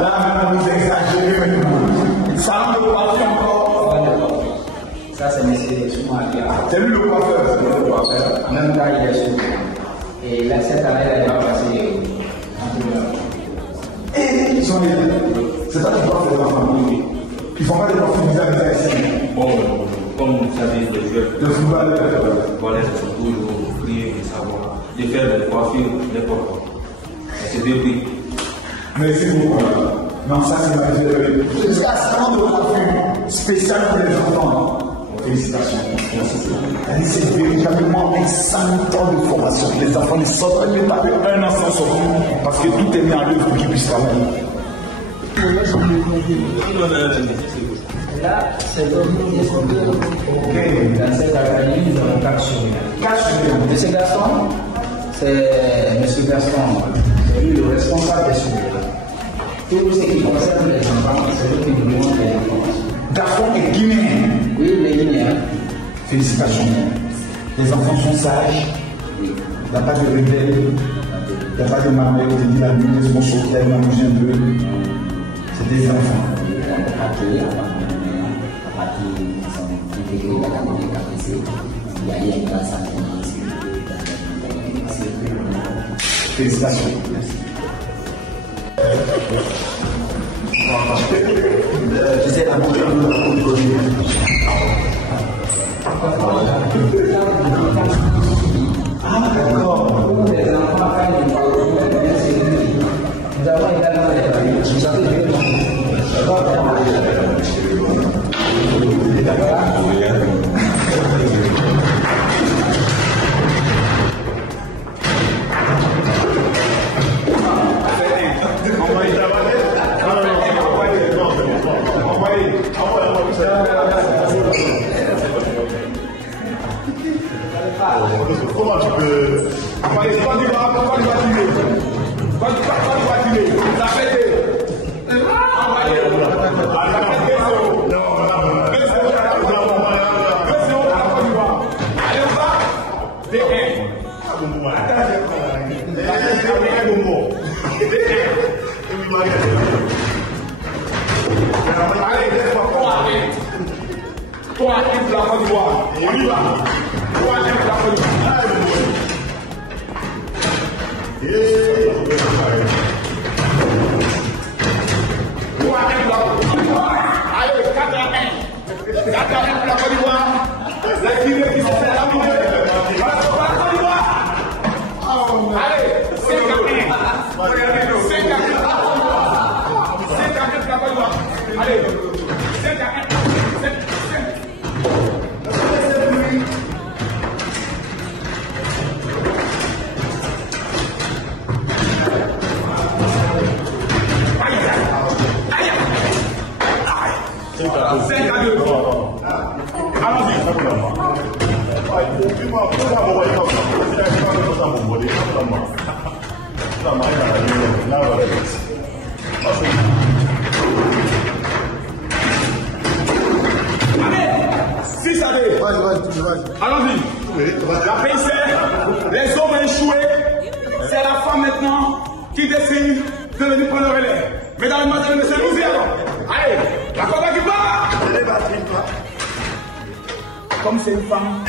Là, vous exagérez maintenant. Salon de coiffure encore. Ça, c'est M. Soumaria. C'est lui le coiffeur. C'est le coiffeur. En même temps, il est sûr. Et là, cette année, il va passer. Et ils sont bien. C'est ça qui doit faire la famille. Ils ne font pas des coiffures bizarres ici. Bon, comme vous savez, les joueurs de football, voilà, ils sont toujours priés de savoir, de faire des coiffures n'importe quoi. C'est des prix. Merci beaucoup. Non, ça c'est la réserve. C'est un salon de coiffure spécial pour les enfants. Félicitations. C'est véritablement un centre de formation. Les enfants ne sortent même pas un an sans sortir parce que tout est mis en œuvre pour qu'ils puissent travailler. Là, c'est le dans cette académie, nous avons 4 surveillants. M. Gaston, c'est M. Gaston, c'est lui le responsable des surveillants. Tout ce qui concerne les enfants, c'est lui qui nous demande les informations. Gaston est guinéen. Oui, il est guinéen. Félicitations. Les enfants sont sages. Il n'y a pas de rebelles. Il n'y a pas de marmite. Il y a des gens qui ont mangé un peu. C'est des enfants. Félicitations. Je sais la bouche d'accord. Les enfants, nous avons également les familles. Vous savez, Envoyez. 3-1 pour la Côte d'Ivoire. On y va. 3-1 pour la Côte d'Ivoire. 3-1 pour la Côte d'Ivoire. Allez, 4-1. 4-1 pour la Côte d'Ivoire. La Guinée qui se fait la Guinée. La Côte d'Ivoire. Allez, 5-1. 5-1 pour la Côte d'Ivoire. Allez, 5-1. Allons-y. La PIC, les hommes ont échoué. C'est la femme maintenant qui décide de venir prendre le relais. Mesdames et messieurs, nous y allons. Allez, la combat qui part. Comme c'est une femme.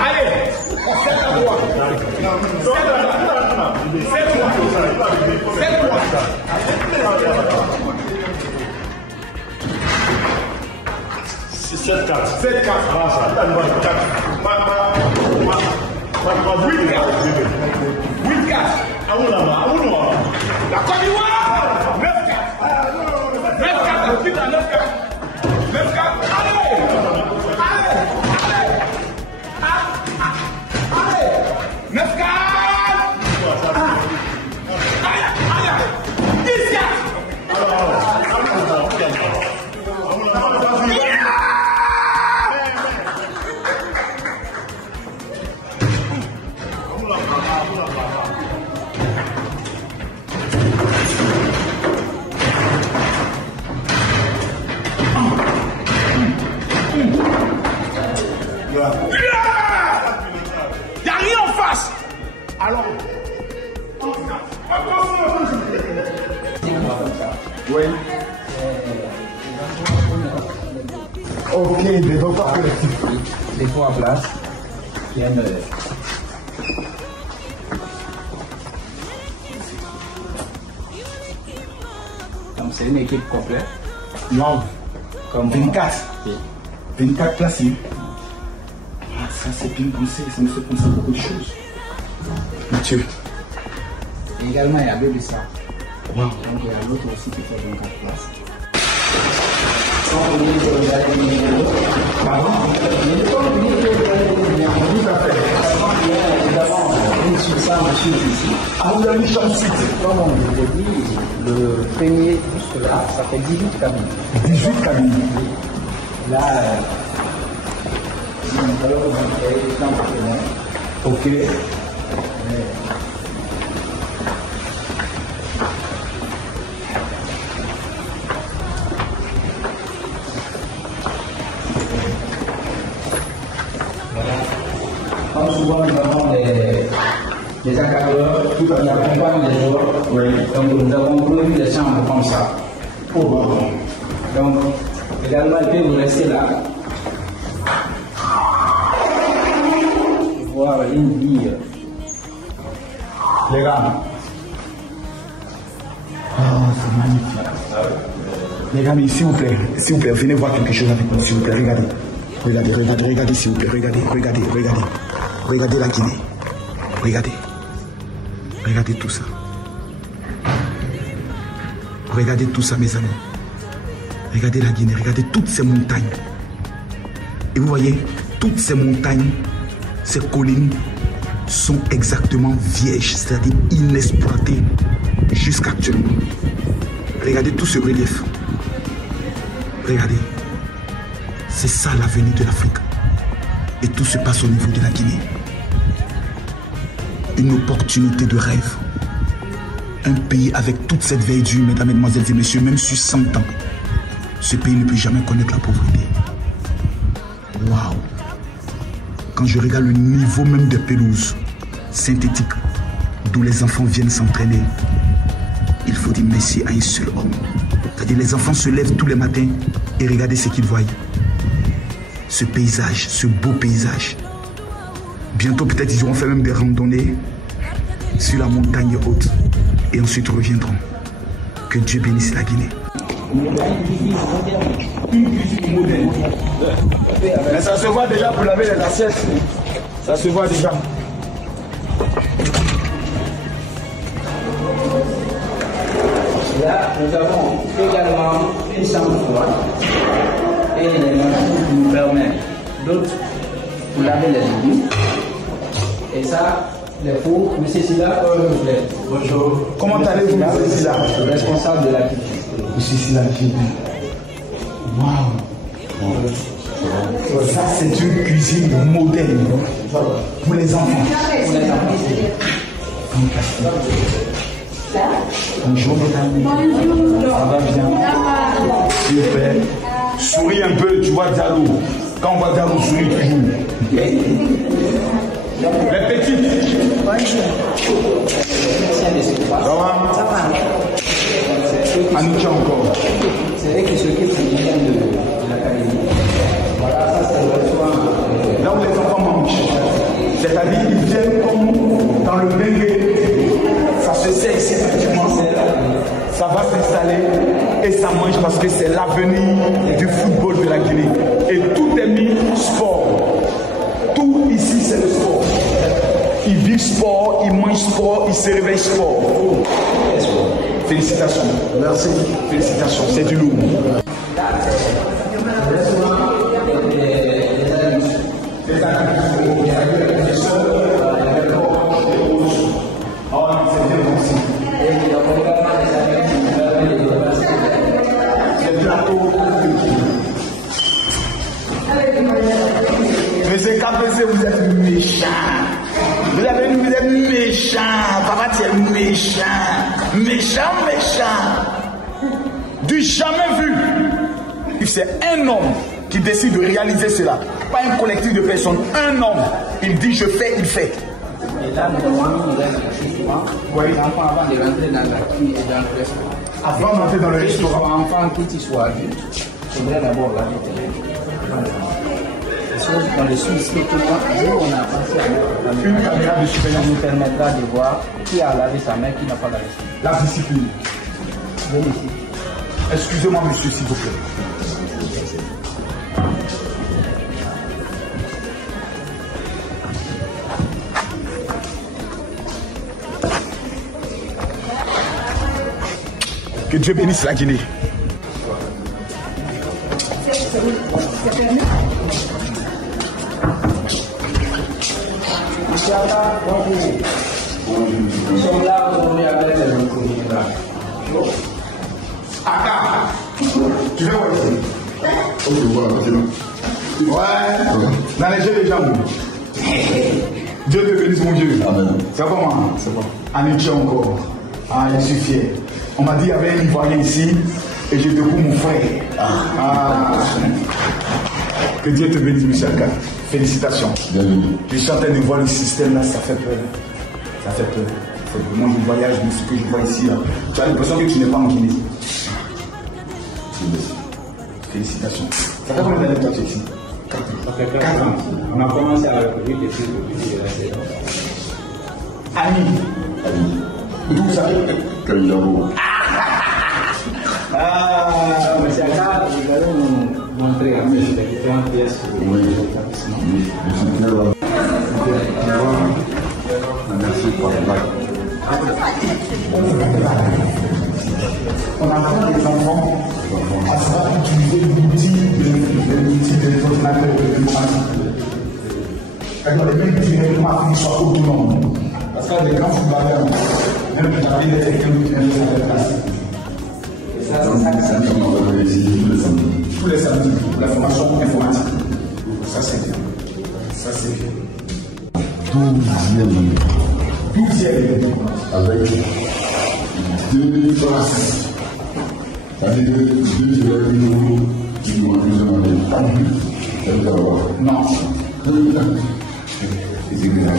Allez, c'est à droite. C'est 7-4. 7-4. Ah, ça. 8-4. La Côte d'Ivoire. 9-4. 9-4. 9-4. Allez. Allez. 9-4. Il n'y a rien en face. Alors, oui. Ok, les repas collectifs. Les points en place. Donc c'est une équipe complète. Non. Comme 24. Oui. 24 placés. Ah, ça c'est bien pensé, ça me fait penser à beaucoup de choses. Mathieu. Et également, il y a deux de ça. Wow. Donc il y a l'autre aussi qui fait 24 places. Ah, vous avez mis sur le site. Comme on vous dit, le premier juste là, ça fait 18 cabines. 18 cabines. Là, nous allons vous montrer les plans partenaires. Ok. Comme souvent, nous avons les encadreurs qui accompagnent les joueurs. Oui. Donc, nous avons prévu des chambres comme ça. Oh, wow. Donc, également, il peut vous rester là. Voir une vie. Les gars. Oh, c'est magnifique. Les gars, mais s'il vous plaît, venez voir quelque chose avec moi, s'il vous plaît, regardez. Regardez, s'il vous plaît, regardez la Guinée. Regardez tout ça. Regardez tout ça, mes amis. Regardez la Guinée, regardez toutes ces montagnes. Et vous voyez, toutes ces montagnes, ces collines sont exactement vierges, c'est-à-dire inexploitées jusqu'actuellement. Regardez tout ce relief. Regardez. C'est ça l'avenir de l'Afrique. Et tout se passe au niveau de la Guinée. Une opportunité de rêve. Un pays avec toute cette verdure, mesdames, mesdemoiselles et messieurs, même sur 100 ans. Ce pays ne peut jamais connaître la pauvreté. Waouh! Quand je regarde le niveau même des pelouses, synthétique d'où les enfants viennent s'entraîner, il faut dire merci à un seul homme. C'est-à-dire les enfants se lèvent tous les matins et regardez ce qu'ils voient. Ce paysage, ce beau paysage. Bientôt peut-être ils auront fait même des randonnées sur la montagne haute et ensuite reviendront. Que Dieu bénisse la Guinée. Mais ça se voit déjà pour laver les assiettes. Ça se voit déjà. Là, nous avons également une chambre froide et une machine qui nous permet d'autres pour laver les légumes. Et ça, les fours, M. Silla, bonjour. Comment allez-vous, M. Silla? Responsable de la cuisine. M. Silla, waouh! Ça, c'est une cuisine moderne pour les enfants. Bonjour. Ça va bien? Super. Souris un peu, tu vois Diallo. Quand on voit Diallo, souris toujours. Les petites. Ça va? Anoucha encore. C'est vrai que ce qui est de l'académie. Voilà, ça c'est le restaurant. Là où les enfants mangent. C'est-à-dire qu'ils viennent comme dans le bengue. Ça se sait ici effectivement. Ça va s'installer et ça mange parce que c'est l'avenir du football de la Guinée. Et tout est mis sport. Tout ici c'est le sport. Ils vivent sport, ils mangent sport, ils se réveillent sport. Félicitations. Merci. Félicitations. C'est du lourd. Monsieur KPC, vous êtes méchant. Vous êtes méchant. Papa, tu es méchant. Méchant. Du jamais vu. C'est un homme qui décide de réaliser cela. Pas un collectif de personnes. Un homme. Il dit je fais, il fait. Et là, nous demandons les enfants avant de rentrer dans la cuisine et dans le restaurant. Avant d'entrer dans le restaurant. Qu'ils soient enfants, qu'ils soient adultes, il faudrait d'abord laver les dans le Suisse, on a pensé à une caméra de surveillance nous permettra de voir qui a lavé sa main, qui n'a pas lavé sa main. La discipline. Excusez-moi, monsieur, s'il vous plaît. Que Dieu bénisse la Guinée. Nous sommes là aujourd'hui avec les Nkoyinga. Aka, tu veux voir ici? Ouais, dans les jeux des jambes. Dieu te bénisse, mon Dieu. Amen. C'est comment? C'est bon. Anichi encore. Ah, je suis fier. On m'a dit qu'il y avait un Ivoirien ici et je découvre mon frère. Ah. Que Dieu te bénisse, monsieur Aka. Félicitations. Je suis en train de voir le système là, ça fait peur. Ça fait peur. Moi je voyage, mais ce que je vois ici là, tu as l'impression que tu n'es pas en Guinée. Félicitations. Ça fait combien d'années que tu es ici? 4 ans. On a commencé à recueillir des trucs depuis la saison. Ami. D'où ça? Kailabo. Ah, mais c'est là, nous allons nous montrer les différentes pièces. Oui. Merci pour la blague. On apprend les enfants à savoir utiliser l'outil de l'ordinateur de l'informatique. Alors les mecs directement qu'ils soient autonomes. Parce que les grands footballeurs, même que j'avais des techniques de place. Et ça, c'est ça que ça dit. Tous les samedis, la formation informatique. Ça, c'est bien. Ça, c'est bien. 12e. Avec 2000 places. C'est-à-dire 2 nouveaux qui nous ont demandé. Non. C'est exact.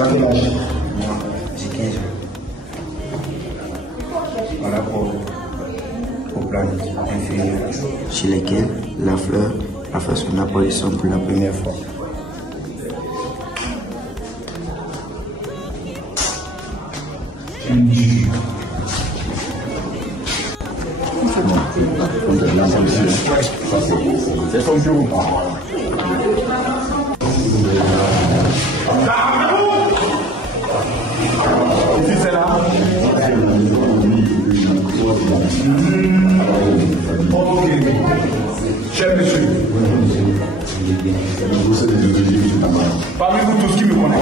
Tu as quel âge? J'ai 15 ans. Voilà pour plan inférieur, chez lesquels la fleur fait son apparition pour la première fois. C'est ton bureau. Ici c'est là. Ok. Cher monsieur. Parmi vous tous qui me connaissent.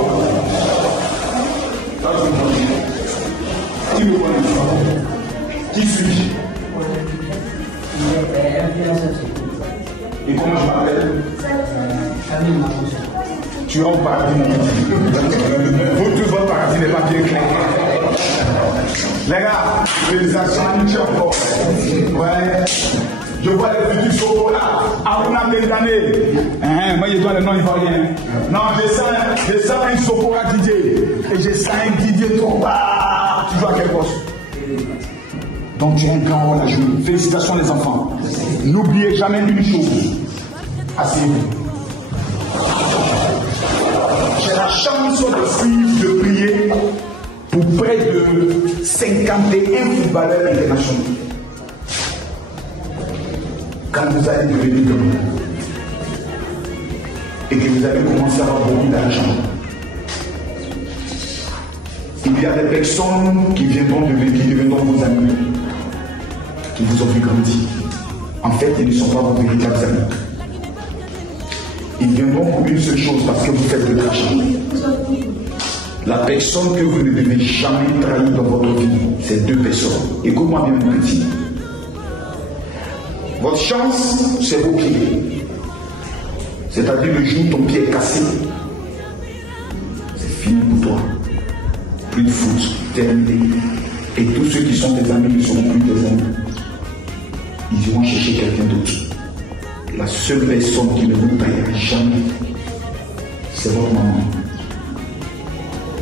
Qui me connaît? Qui suis-je? Et comment je m'appelle? Tu es au paradis, mon petit. Vous tous, votre paradis n'est pas bien clair. Les gars, réalisation, encore. Ouais. Je vois les petits chevaux là. Aruna Bendane. Moi, je dois le nom ivoirien. Non, j'ai ça un Sopora Didier. Et j'ai ça un Didier Tromba. Tu joues à quel poste? Donc tu as un grand rôle à jouer. Félicitations les enfants. N'oubliez jamais une chose. Asseyez-vous. J'ai la chance de prier pour près de 51 footballeurs internationaux. Quand vous allez devenir comme et que vous allez commencer à avoir beaucoup d'argent, il y a des personnes qui deviendront vos amis, qui vous ont vu grandir. En fait, ils ne sont pas vos véritables amis. Ils viendront pour une seule chose, parce que vous faites de l'argent. La personne que vous ne devez jamais trahir dans votre vie, c'est deux personnes. Écoute-moi bien, mon petit. Votre chance, c'est vos pieds. C'est-à-dire le jour où ton pied est cassé, c'est fini pour toi. Plus de foot, terminé. Et tous ceux qui sont des amis ne seront plus des amis. Ils iront chercher quelqu'un d'autre. La seule personne qui ne vous payera jamais, c'est votre maman.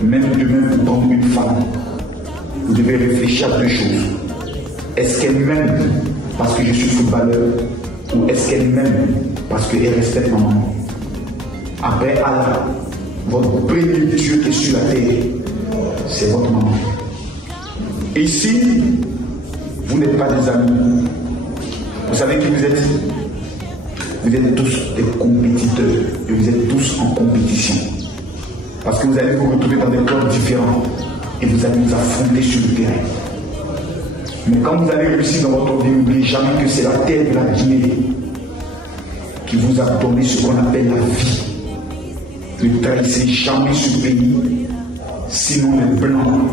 Même demain, pour prendre une femme, vous devez réfléchir à deux choses. Est-ce qu'elle m'aime parce que je suis footballeur, ou est-ce qu'elle m'aime parce qu'elle respecte ma maman? Après Allah, votre premier Dieu qui est sur la terre, c'est votre maman. Et ici, vous n'êtes pas des amis. Vous savez qui vous êtes? Vous êtes tous des compétiteurs et vous êtes tous en compétition. Parce que vous allez vous retrouver dans des clubs différents et vous allez vous affronter sur le terrain. Mais quand vous allez réussir dans votre vie, n'oubliez jamais que c'est la terre de la Guinée qui vous a donné ce qu'on appelle la vie. Ne trahissez jamais ce pays, sinon les Blancs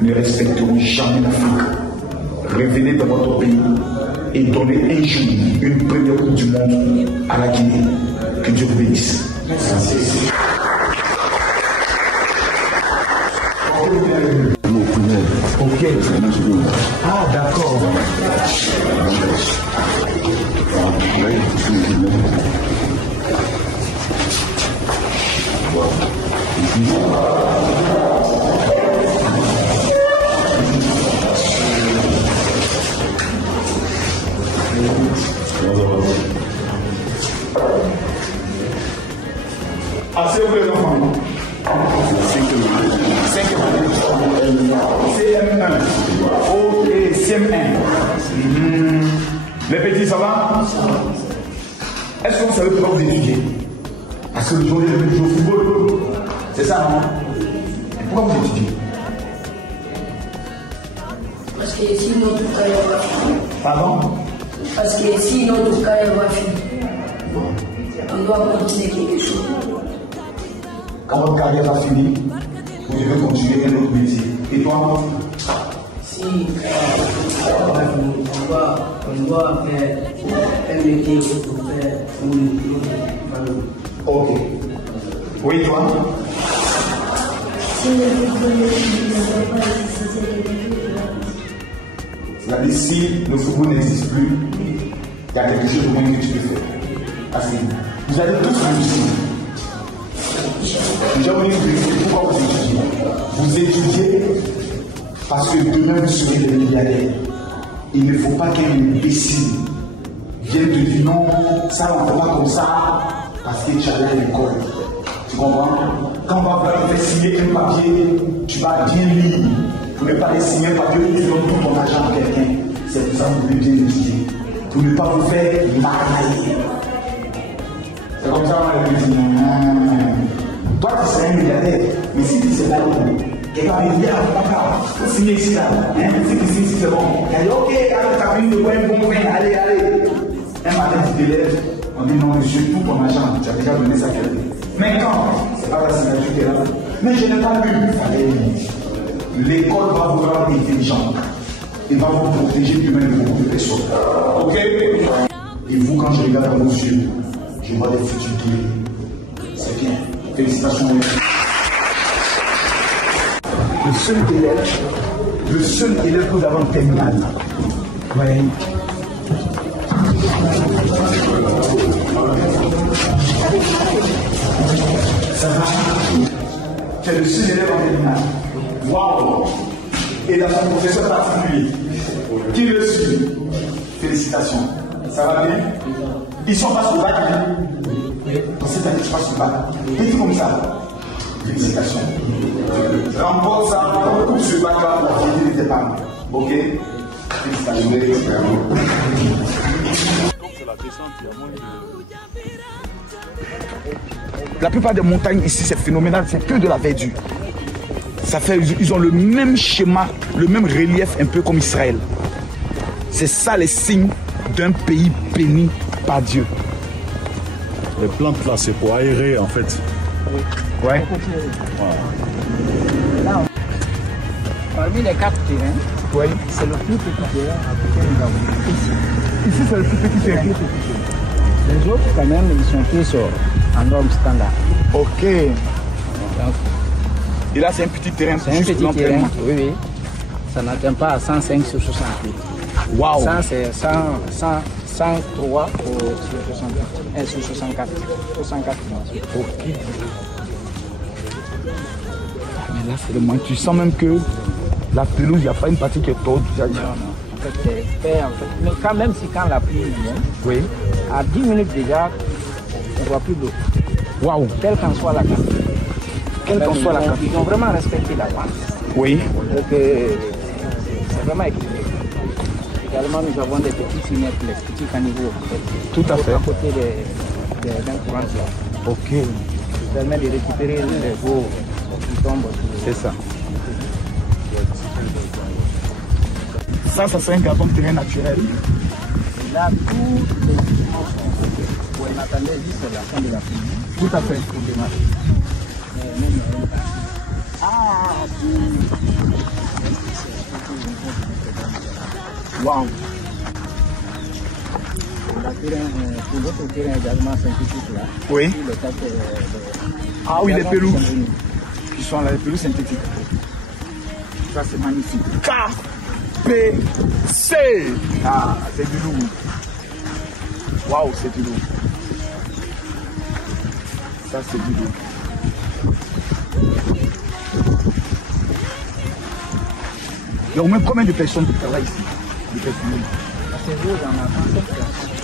ne respecteront jamais l'Afrique. Revenez dans votre pays et donnez un jour une première coupe du monde à la Guinée. Que Dieu vous bénisse. Merci. Ok. Ah, d'accord. Asseyez-vous les enfants. CM1. Ok, CM1. Les petits, ça va? Est-ce que vous savez pourquoi vous étudiez? Parce que le jour vous jouez au football. C'est ça, non? Et pourquoi vous étudiez? Parce que sinon tout carrière va finir. Pardon? Parce que sinon tout carrière va finir. On doit continuer quelque chose. Quand votre carrière va finir, vous devez continuer un autre métier. Et toi? Si on doit faire un métier pour faire une famille. Ok. Oui, toi? C'est-à-dire, si le football n'existe plus, il y a quelque chose de moins que tu peux faire. Parce que vous allez tous réussir. Déjà, vous pourquoi vous étudiez? Vous étudiez parce que demain vous serez des milliardaires. Il ne faut pas qu'un imbécile vienne te dire non, ça on ne fait pas comme ça parce que tu allais à l'école. Tu comprends? Quand on va vouloir te faire signer un papier, tu vas bien lire. Pour ne pas les signer un papier où tu donnes tout ton argent à quelqu'un. C'est pour ça que vous devez bien étudier. Pour ne pas vous faire marier. C'est comme ça qu'on va dire non. Toi tu serais un milliardaire, mais si tu sais pas où, quelqu'un va dire ah, faut signer ici là. Si tu signes ici c'est bon. Il dit ok, avec ta famille de quoi un bon vin, allez. Un matin tu te lèves, on dit non monsieur, tout ton argent, tu as déjà donné ça à quelqu'un. Mais quand c'est pas la signature qui est là. Mais je n'ai pas lu. L'école va vous rendre intelligent. Il va vous protéger du même de beaucoup de personnes. Ok? Et vous, quand je regarde dans vos yeux, je vois des futurs guéris. C'est bien. Félicitations. Le seul élève que vous avez en terminale. Ouais. Ça va? Tu es le seul élève en terminale. Waouh! Et dans son professeur particulier, qui le suit? Félicitations. Ça va bien? Ils sont pas sur le bac. Dans cette année, tu passes sur le bac. Et tout comme ça. Félicitations. Remporte ça, coupe ce bac-là pour la vie de tes parents. Ok? Félicitations. La plupart des montagnes ici, c'est phénoménal, c'est que de la verdure. Ça fait, ils ont le même schéma, le même relief, un peu comme Israël. C'est ça les signes d'un pays béni par Dieu. Les plantes là, c'est pour aérer en fait. Oui. Ouais. Là, parmi les 4 terrains, Oui. c'est le plus petit terrain que nous avons ici. Ici, c'est le plus petit terrain. Les autres, quand même, ils sont tous en norme standard. Ok. Donc, et là, c'est un petit terrain. c'est un petit terrain, oui. Ça n'atteint pas à 105 sur 68. Waouh. Ça, c'est 103 sur 64. Sur 104. Ok. Mais là, c'est le moins. Tu sens même que la pelouse, il n'y a pas une partie qui est tordue. Non. En fait, c'est fait, en fait. Mais quand même, si quand la pluie vient, Oui. à 10 minutes déjà, on ne voit plus d'eau. Waouh. Quelle qu'en soit la quantité. Quelle qu'en soit la quantité. Ils ont vraiment respecté la pente. Oui. Donc, c'est vraiment équilibré. Également, nous avons des petits fenêtres, des petits caniveaux. En fait. Tout à fait. À côté d'un courant là. Ok. Ça permet de récupérer les eaux qui tombent. C'est ça. Ça serait un gazon de terrain naturel. Et là, tous les équipements sont. On attendait juste la fin de la pluie. Tout à fait. Waouh. Pour l'autre terrain également synthétique là. Oui. Ah oui, les pelouses. pelouses. Qui sont là, les pelouses synthétiques. Ça, c'est magnifique. KPC. Ah, c'est du lourd. Waouh, c'est du lourd. Ça, c'est du lourd. Il y a au moins combien de personnes qui travaillent ici? À ce jour, il y en a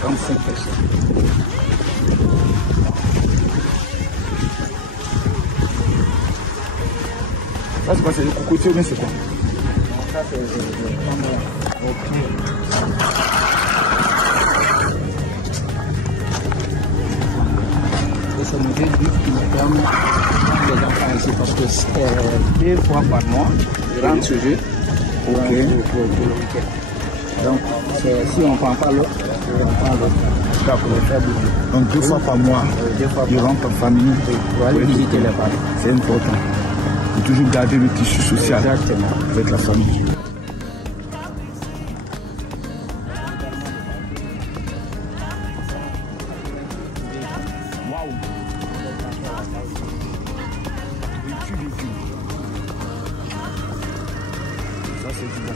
35 personnes. Ça, c'est quoi? C'est le cocotier ou bien c'est quoi? Ça, c'est c'est le jeu qui nous permet les enfants ici parce que 2 fois par mois, ils rentrent ce jeu pour le week-end. Donc, si on ne prend pas l'autre, on prend l'autre. D'accord. Donc 2 fois par mois, ils rentrent en famille pour aller visiter les parents. C'est important. Il faut toujours garder le tissu social avec la famille. Ça, c'est du bon.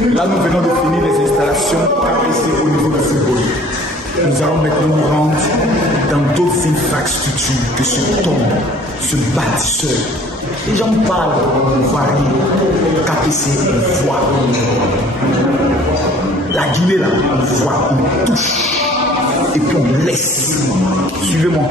Là, nous venons de finir les installations KPC au niveau du football. Nous allons maintenant nous rendre dans d'autres infrastructures que ce ce bâtisseur. Les gens parlent, on voit rien. KPC, on voit. La Guinée, là, on voit, on touche. Et puis on laisse. Suivez-moi.